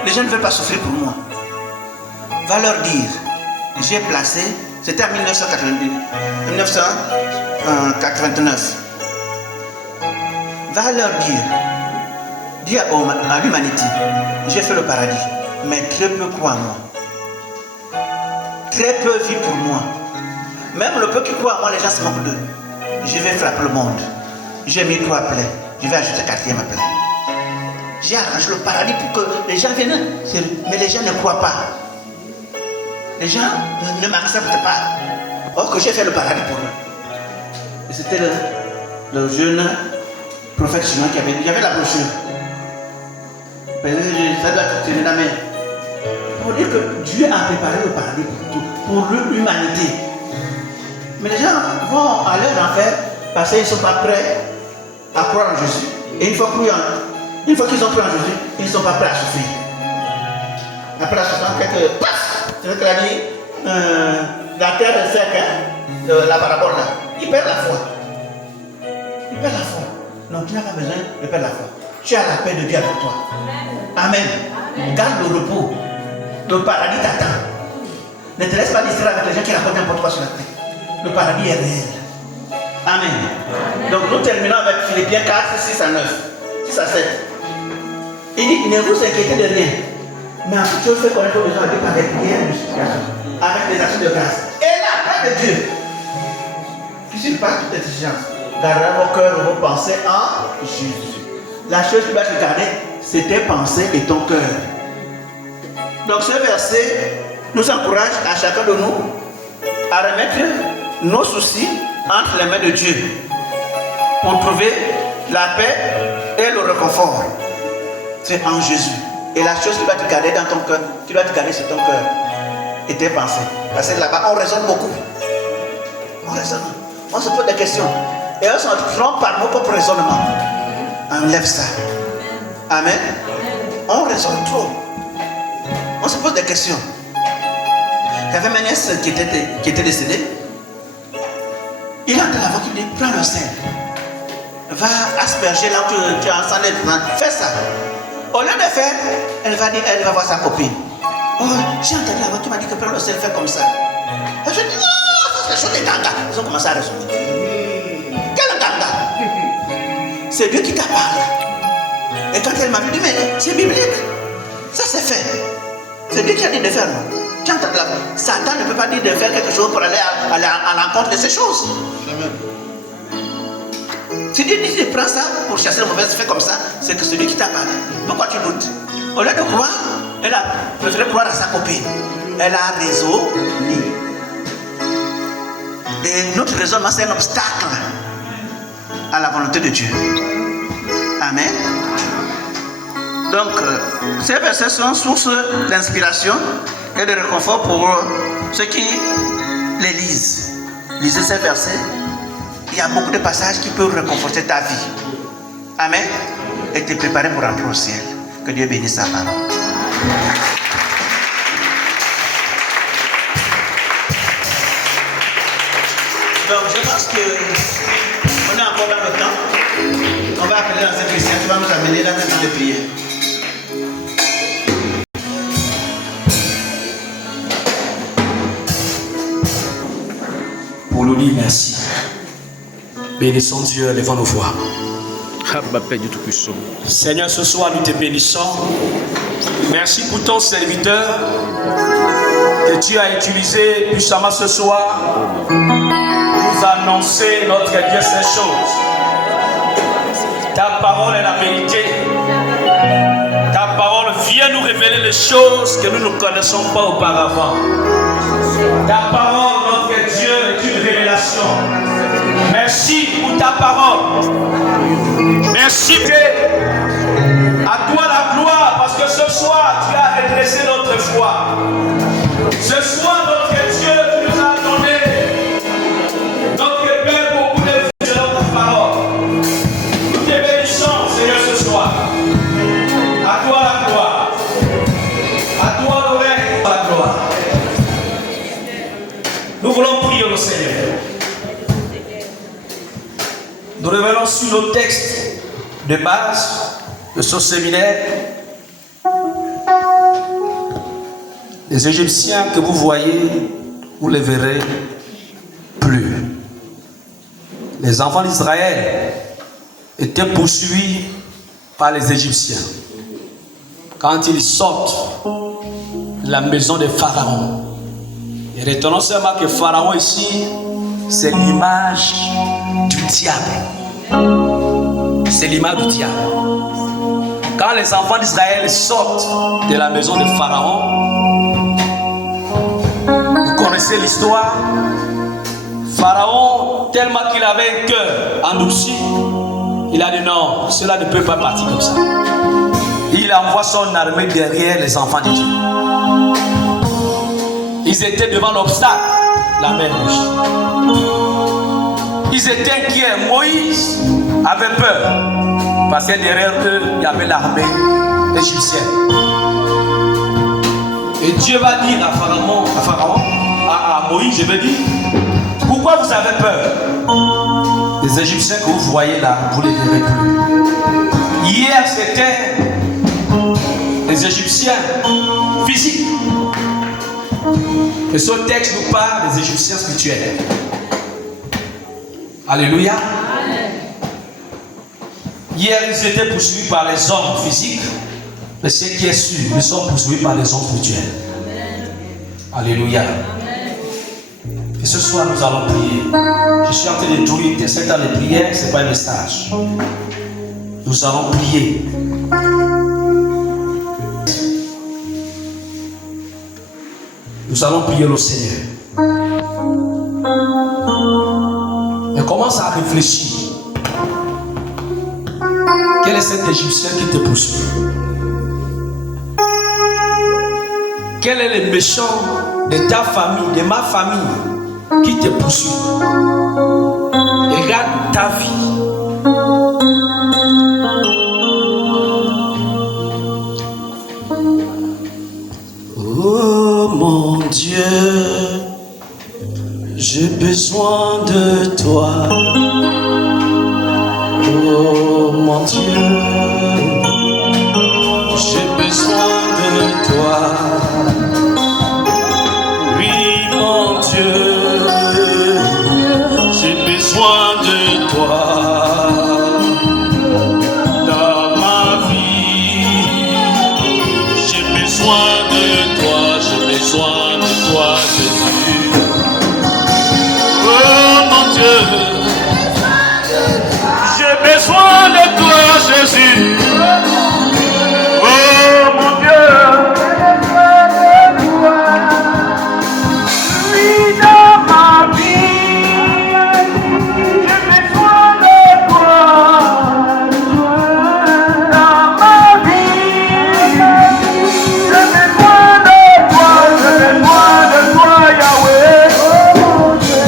Les gens ne veulent pas souffrir pour moi. Va leur dire, j'ai placé, c'était en 1989. Va leur dire, dis à l'humanité, j'ai fait le paradis, mais très peu croient en moi. Très peu vivent pour moi. Même le peu qui croit en moi, les gens se moquent d'eux. Je vais frapper le monde. J'ai mis 3 plaies. Je vais ajouter 4e plaie. J'ai arrangé le paradis pour que les gens viennent. Mais les gens ne croient pas. Les gens ne m'acceptent pas. Or que j'ai fait le paradis pour eux. Et c'était le jeune prophète chinois qui avait dit, il y avait la brochure. Ça doit être tenu la main. Pour dire que Dieu a préparé le paradis pour l'humanité. Mais les gens vont aller en enfer parce qu'ils ne sont pas prêts à croire en Jésus. Et une fois qu'ils ont cru en Jésus, ils ne sont pas prêts à souffrir. Après la souffrance, c'est ce qu'il a dit, la terre de cercle, la parabole là, il perd la foi. Il perd la foi. Non, tu n'as pas besoin de perdre la foi. Tu as la paix de Dieu avec toi. Amen. Garde le repos. Le paradis t'attend. Ne te laisse pas distraire avec les gens qui racontent n'importe quoi sur la terre. Le paradis est réel. Amen. Donc nous terminons avec Philippiens 4, 6 à 9. 6 à 7. Il dit, ne vous inquiétez de rien. Mais en toute chose, faites connaître vos besoins avec des prières de supplication, avec des actions de grâce. Et la paix de Dieu, qui surpasse toute exigence, gardera vos cœurs et vos pensées en Jésus. La chose qui va te garder, c'est tes pensées et ton cœur. Donc ce verset nous encourage à chacun de nous à remettre nos soucis entre les mains de Dieu pour trouver la paix et le réconfort. C'est en Jésus. Et la chose qui va te garder dans ton cœur, tu dois te garder sur ton cœur et tes pensées. Parce que là-bas, on raisonne beaucoup. On raisonne. On se pose des questions. Et on se trompe par nos propres raisonnements. Enlève ça. Amen. On raisonne trop. On se pose des questions. J'avais ma nièce qui était décédée. Il a entendu la voix qui dit, prends le sel. Va asperger là où tu es ensemble. Fais ça. Au lieu de faire, elle va voir sa copine. Oh, j'ai entendu la voix qui m'a dit que prends le sel, fais comme ça. Et je dis, non, c'est chose des gangas. Ils ont commencé à raisonner. Quel ganga? C'est Dieu qui t'a parlé. Et quand elle m'a dit, mais c'est biblique. Ça c'est fait. C'est Dieu qui a dit de faire, non? Tu entends là? Satan ne peut pas dire de faire quelque chose pour aller à l'encontre de ces choses. Amen. Si Dieu dit de prendre ça pour chasser le mauvais effet comme ça, c'est que c'est Dieu qui t'a parlé. Pourquoi tu doutes? Au lieu de croire, elle a préféré croire à sa copine. Elle a raisonné. Et notre raisonnement, c'est un obstacle à la volonté de Dieu. Amen. Donc, ces versets sont source d'inspiration et de réconfort pour ceux qui les lisent. Lisez ces versets. Il y a beaucoup de passages qui peuvent réconforter ta vie. Amen. Et te préparer pour entrer au ciel. Que Dieu bénisse sa parole. Donc, je pense qu'on est encore dans le temps. On va appeler dans cette Christian. Tu vas nous amener dans un temps de prière. Pour nous dire merci. Bénissons Dieu, levons nos voix. Seigneur, ce soir nous te bénissons. Merci pour ton serviteur que tu as utilisé puissamment ce soir pour nous annoncer notre Dieu ces choses. Ta parole est la vérité. Ta parole vient nous révéler les choses que nous ne connaissons pas auparavant. Ta parole, notre Dieu, est une révélation. Merci pour ta parole. Merci à toi la gloire parce que ce soir tu as redressé notre foi. Ce soir notre Dieu tu nous as donné notre Père beaucoup de vie de notre parole. Nous te bénissons Seigneur ce soir. À toi la gloire. À toi l'oreille la gloire. Nous voulons prier le Seigneur. Nous revenons sur nos textes de base de ce séminaire. Les Égyptiens que vous voyez, vous ne les verrez plus. Les enfants d'Israël étaient poursuivis par les Égyptiens. Quand ils sortent de la maison de Pharaon, et retenons seulement que Pharaon ici, c'est l'image du diable. C'est l'image du diable. Quand les enfants d'Israël sortent de la maison de Pharaon, vous connaissez l'histoire. Pharaon, tellement qu'il avait un cœur endurci, il a dit non, cela ne peut pas partir comme ça. Il envoie son armée derrière les enfants de Dieu. Ils étaient devant l'obstacle, la mer rouge. Ils étaient inquiets. Moïse avait peur parce que derrière eux, il y avait l'armée égyptienne. Et Dieu va dire à Moïse, je vais dire, pourquoi vous avez peur? Les Égyptiens que vous voyez là, vous ne les verrez plus. Hier, c'était les Égyptiens physiques. Et ce texte nous parle des Égyptiens spirituels. Alléluia. Hier, ils étaient poursuivis par les hommes physiques. Mais ce qui est sûr, ils sont poursuivis par les hommes spirituels. Alléluia. Et ce soir, nous allons prier. Je suis en train de tourner cette temps de prière, ce n'est pas un message. Nous allons prier. Nous allons prier le Seigneur. Et commence à réfléchir. Quel est cet Égyptien qui te poursuit? Quel est le méchant de ta famille, de ma famille, qui te poursuit? Regarde ta vie. Dieu, j'ai besoin de toi. Oui, mon Dieu, j'ai besoin de toi. Dans ma vie, j'ai besoin de toi, Jésus. Oh mon Dieu, j'ai besoin de toi, Jésus. Oh mon Dieu, oui, dans ma vie, j'ai besoin de toi. Dans ma vie, j'ai besoin de toi, Yahweh. Oh mon Dieu.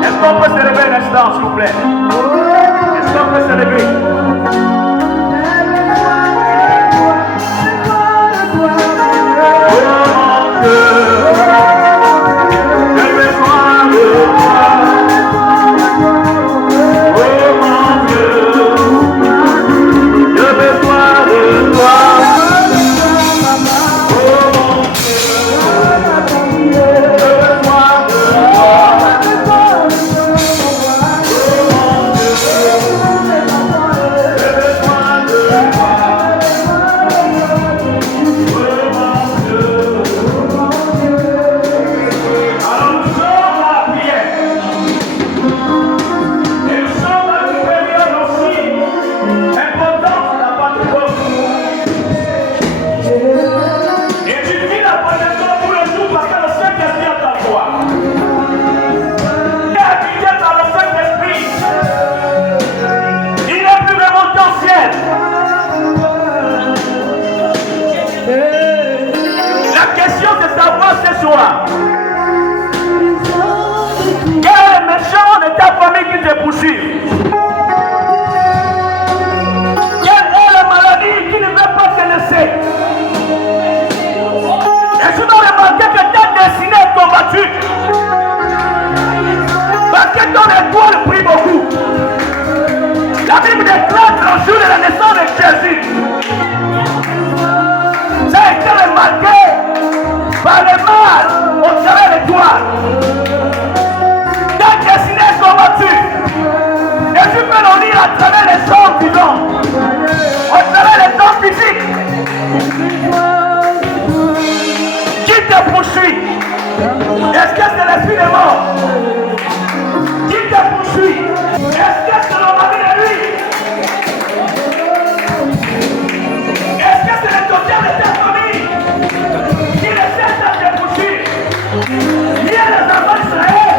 Est-ce qu'on peut se lever un instant, s'il vous plaît? Est-ce qu'on peut se lever? Quel méchant de ta famille qui te poursuit? Quelle est la maladie qui ne veut pas te laisser? Et je dois remarquer que ta destinée est combattue. Parce que ton étoile brille beaucoup. La Bible déclare le jour de la naissance de Jésus. Ça a été remarqué par le mal au travers de toi. Ta destinée est combattue. Et tu peux le lire à travers les hommes vivants, à travers les hommes physiques. Qui te poursuit? Est-ce que c'est l'esprit de mort? Qui te poursuit? Est-ce que c'est le mari de lui? Est-ce que c'est le docteur de ta famille qui essaie de te poursuivre? Il y a les enfants d'Israël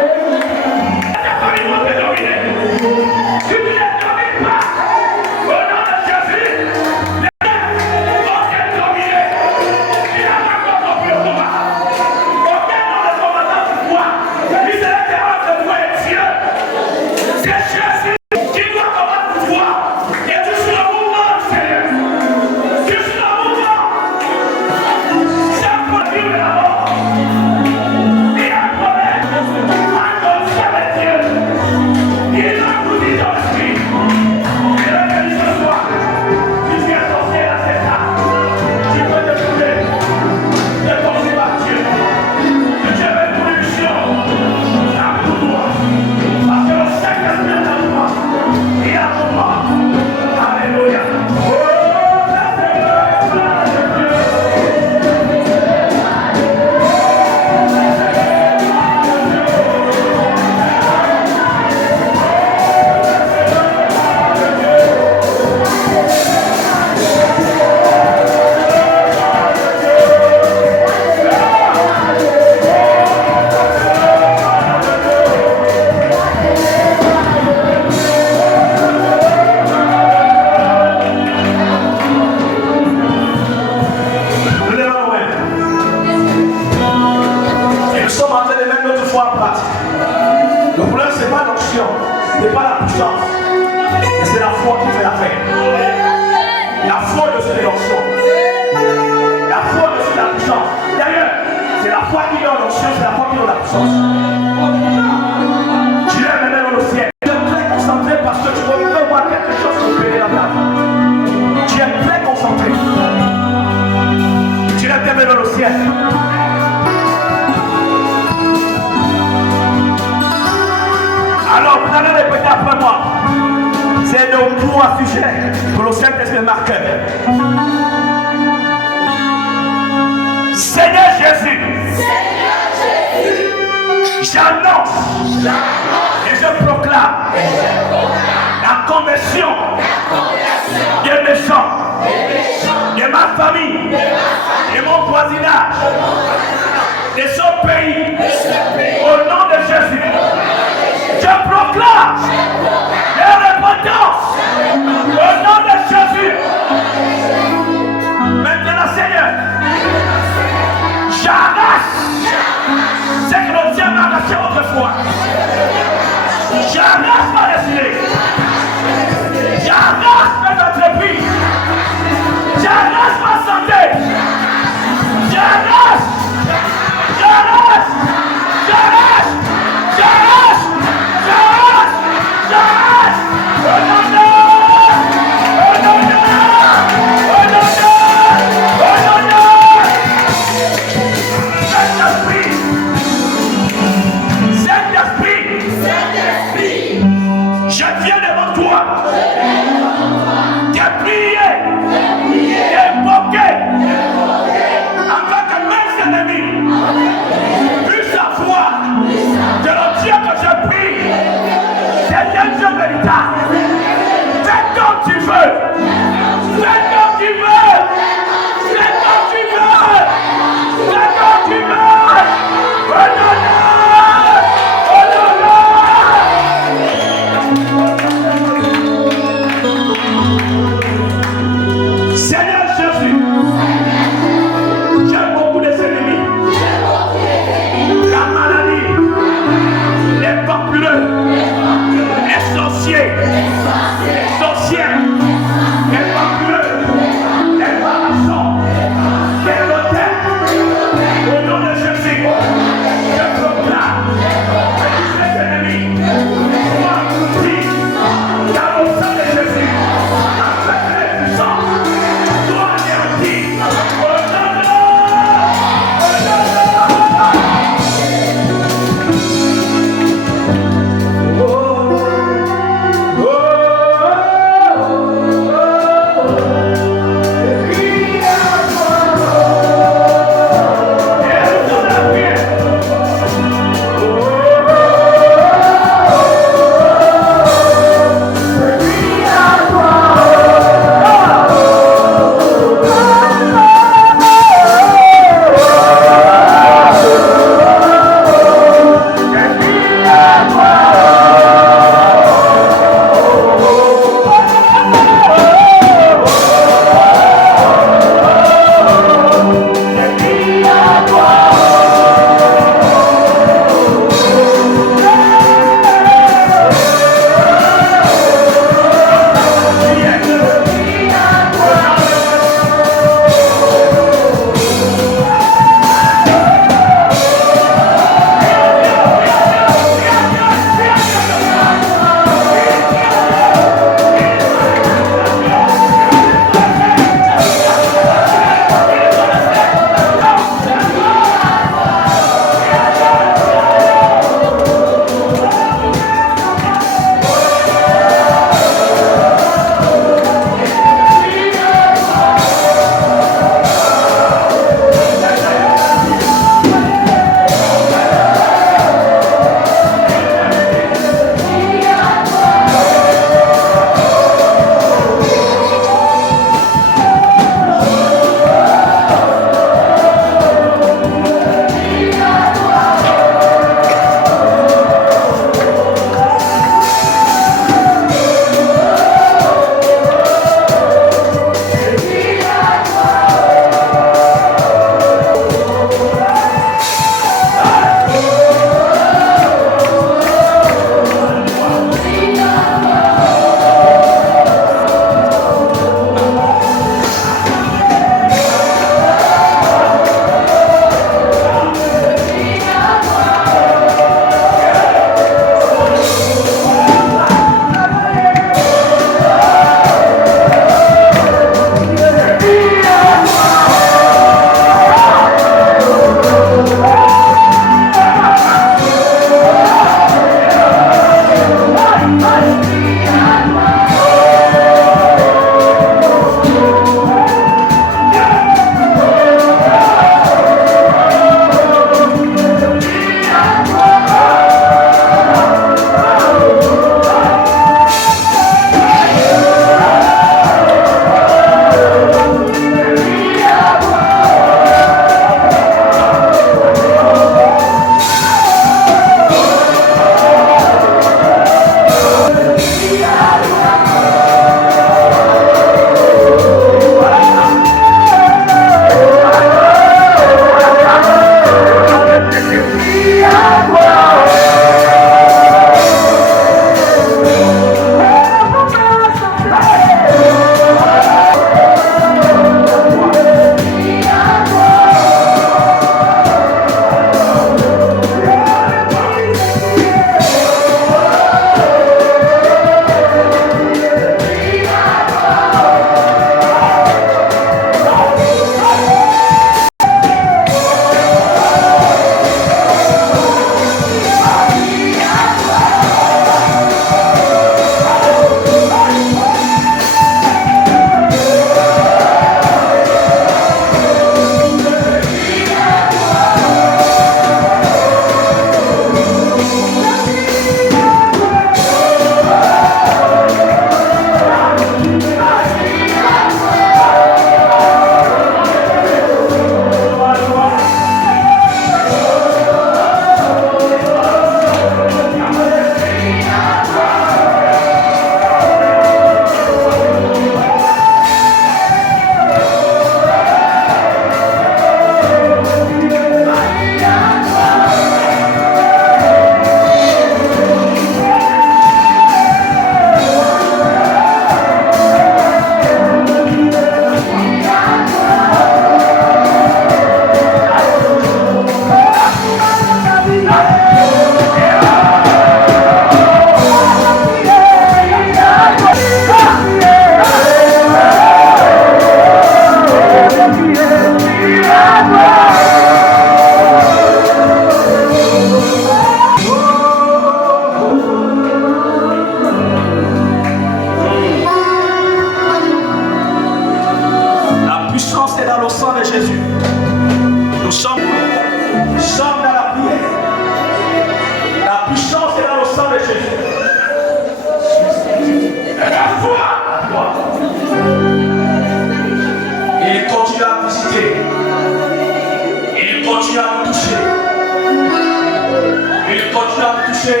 Il continue à me toucher.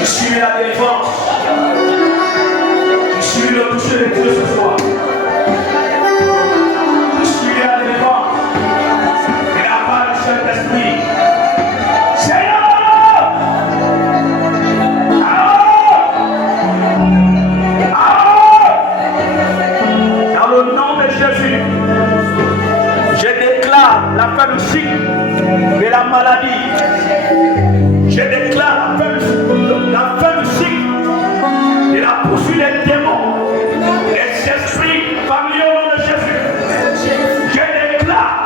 Je suis la délivrance. Je suis le toucher de Dieu ce soir. Je suis la délivrance. Et la part du Saint-Esprit. Seigneur! Dans le nom de Jésus, je déclare la fin du cycle de la maladie. Je déclare la fin du cycle de la poursuite des démons, des esprits familiaux au nom de Jésus. Je déclare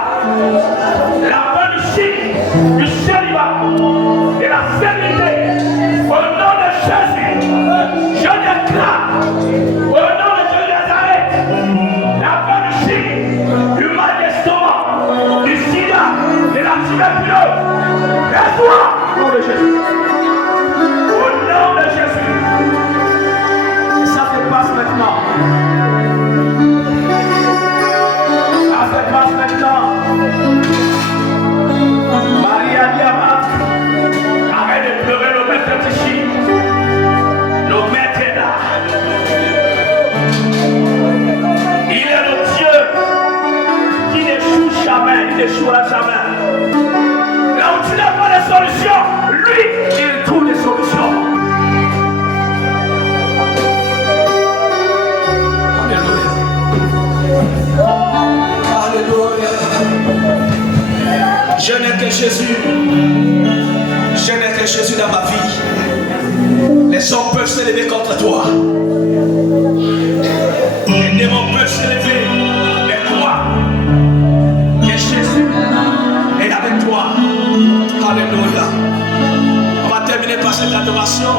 la fin du cycle du célibat et la stérilité au nom de Jésus. Je déclare au nom de Jésus Nazareth la fin du cycle du mal d'estomac, du sida, de la tuberculose. Laisse-toi au nom de Jésus. Au nom de Jésus. Et ça se passe maintenant. Ça se passe maintenant. Maria Diamant, arrête de pleurer le maître ici. Le maître est là. Il est le Dieu qui n'échoue jamais, il n'échouera jamais. Là où tu n'as pas de solution, lui, il trouve des solutions. Alléluia. Je n'ai que Jésus. Je n'ai que Jésus dans ma vie. Les hommes peuvent s'élever contre toi. Les démons peuvent s'élever. Mais crois que Jésus est avec toi. Alléluia. On va terminer par cette adoration.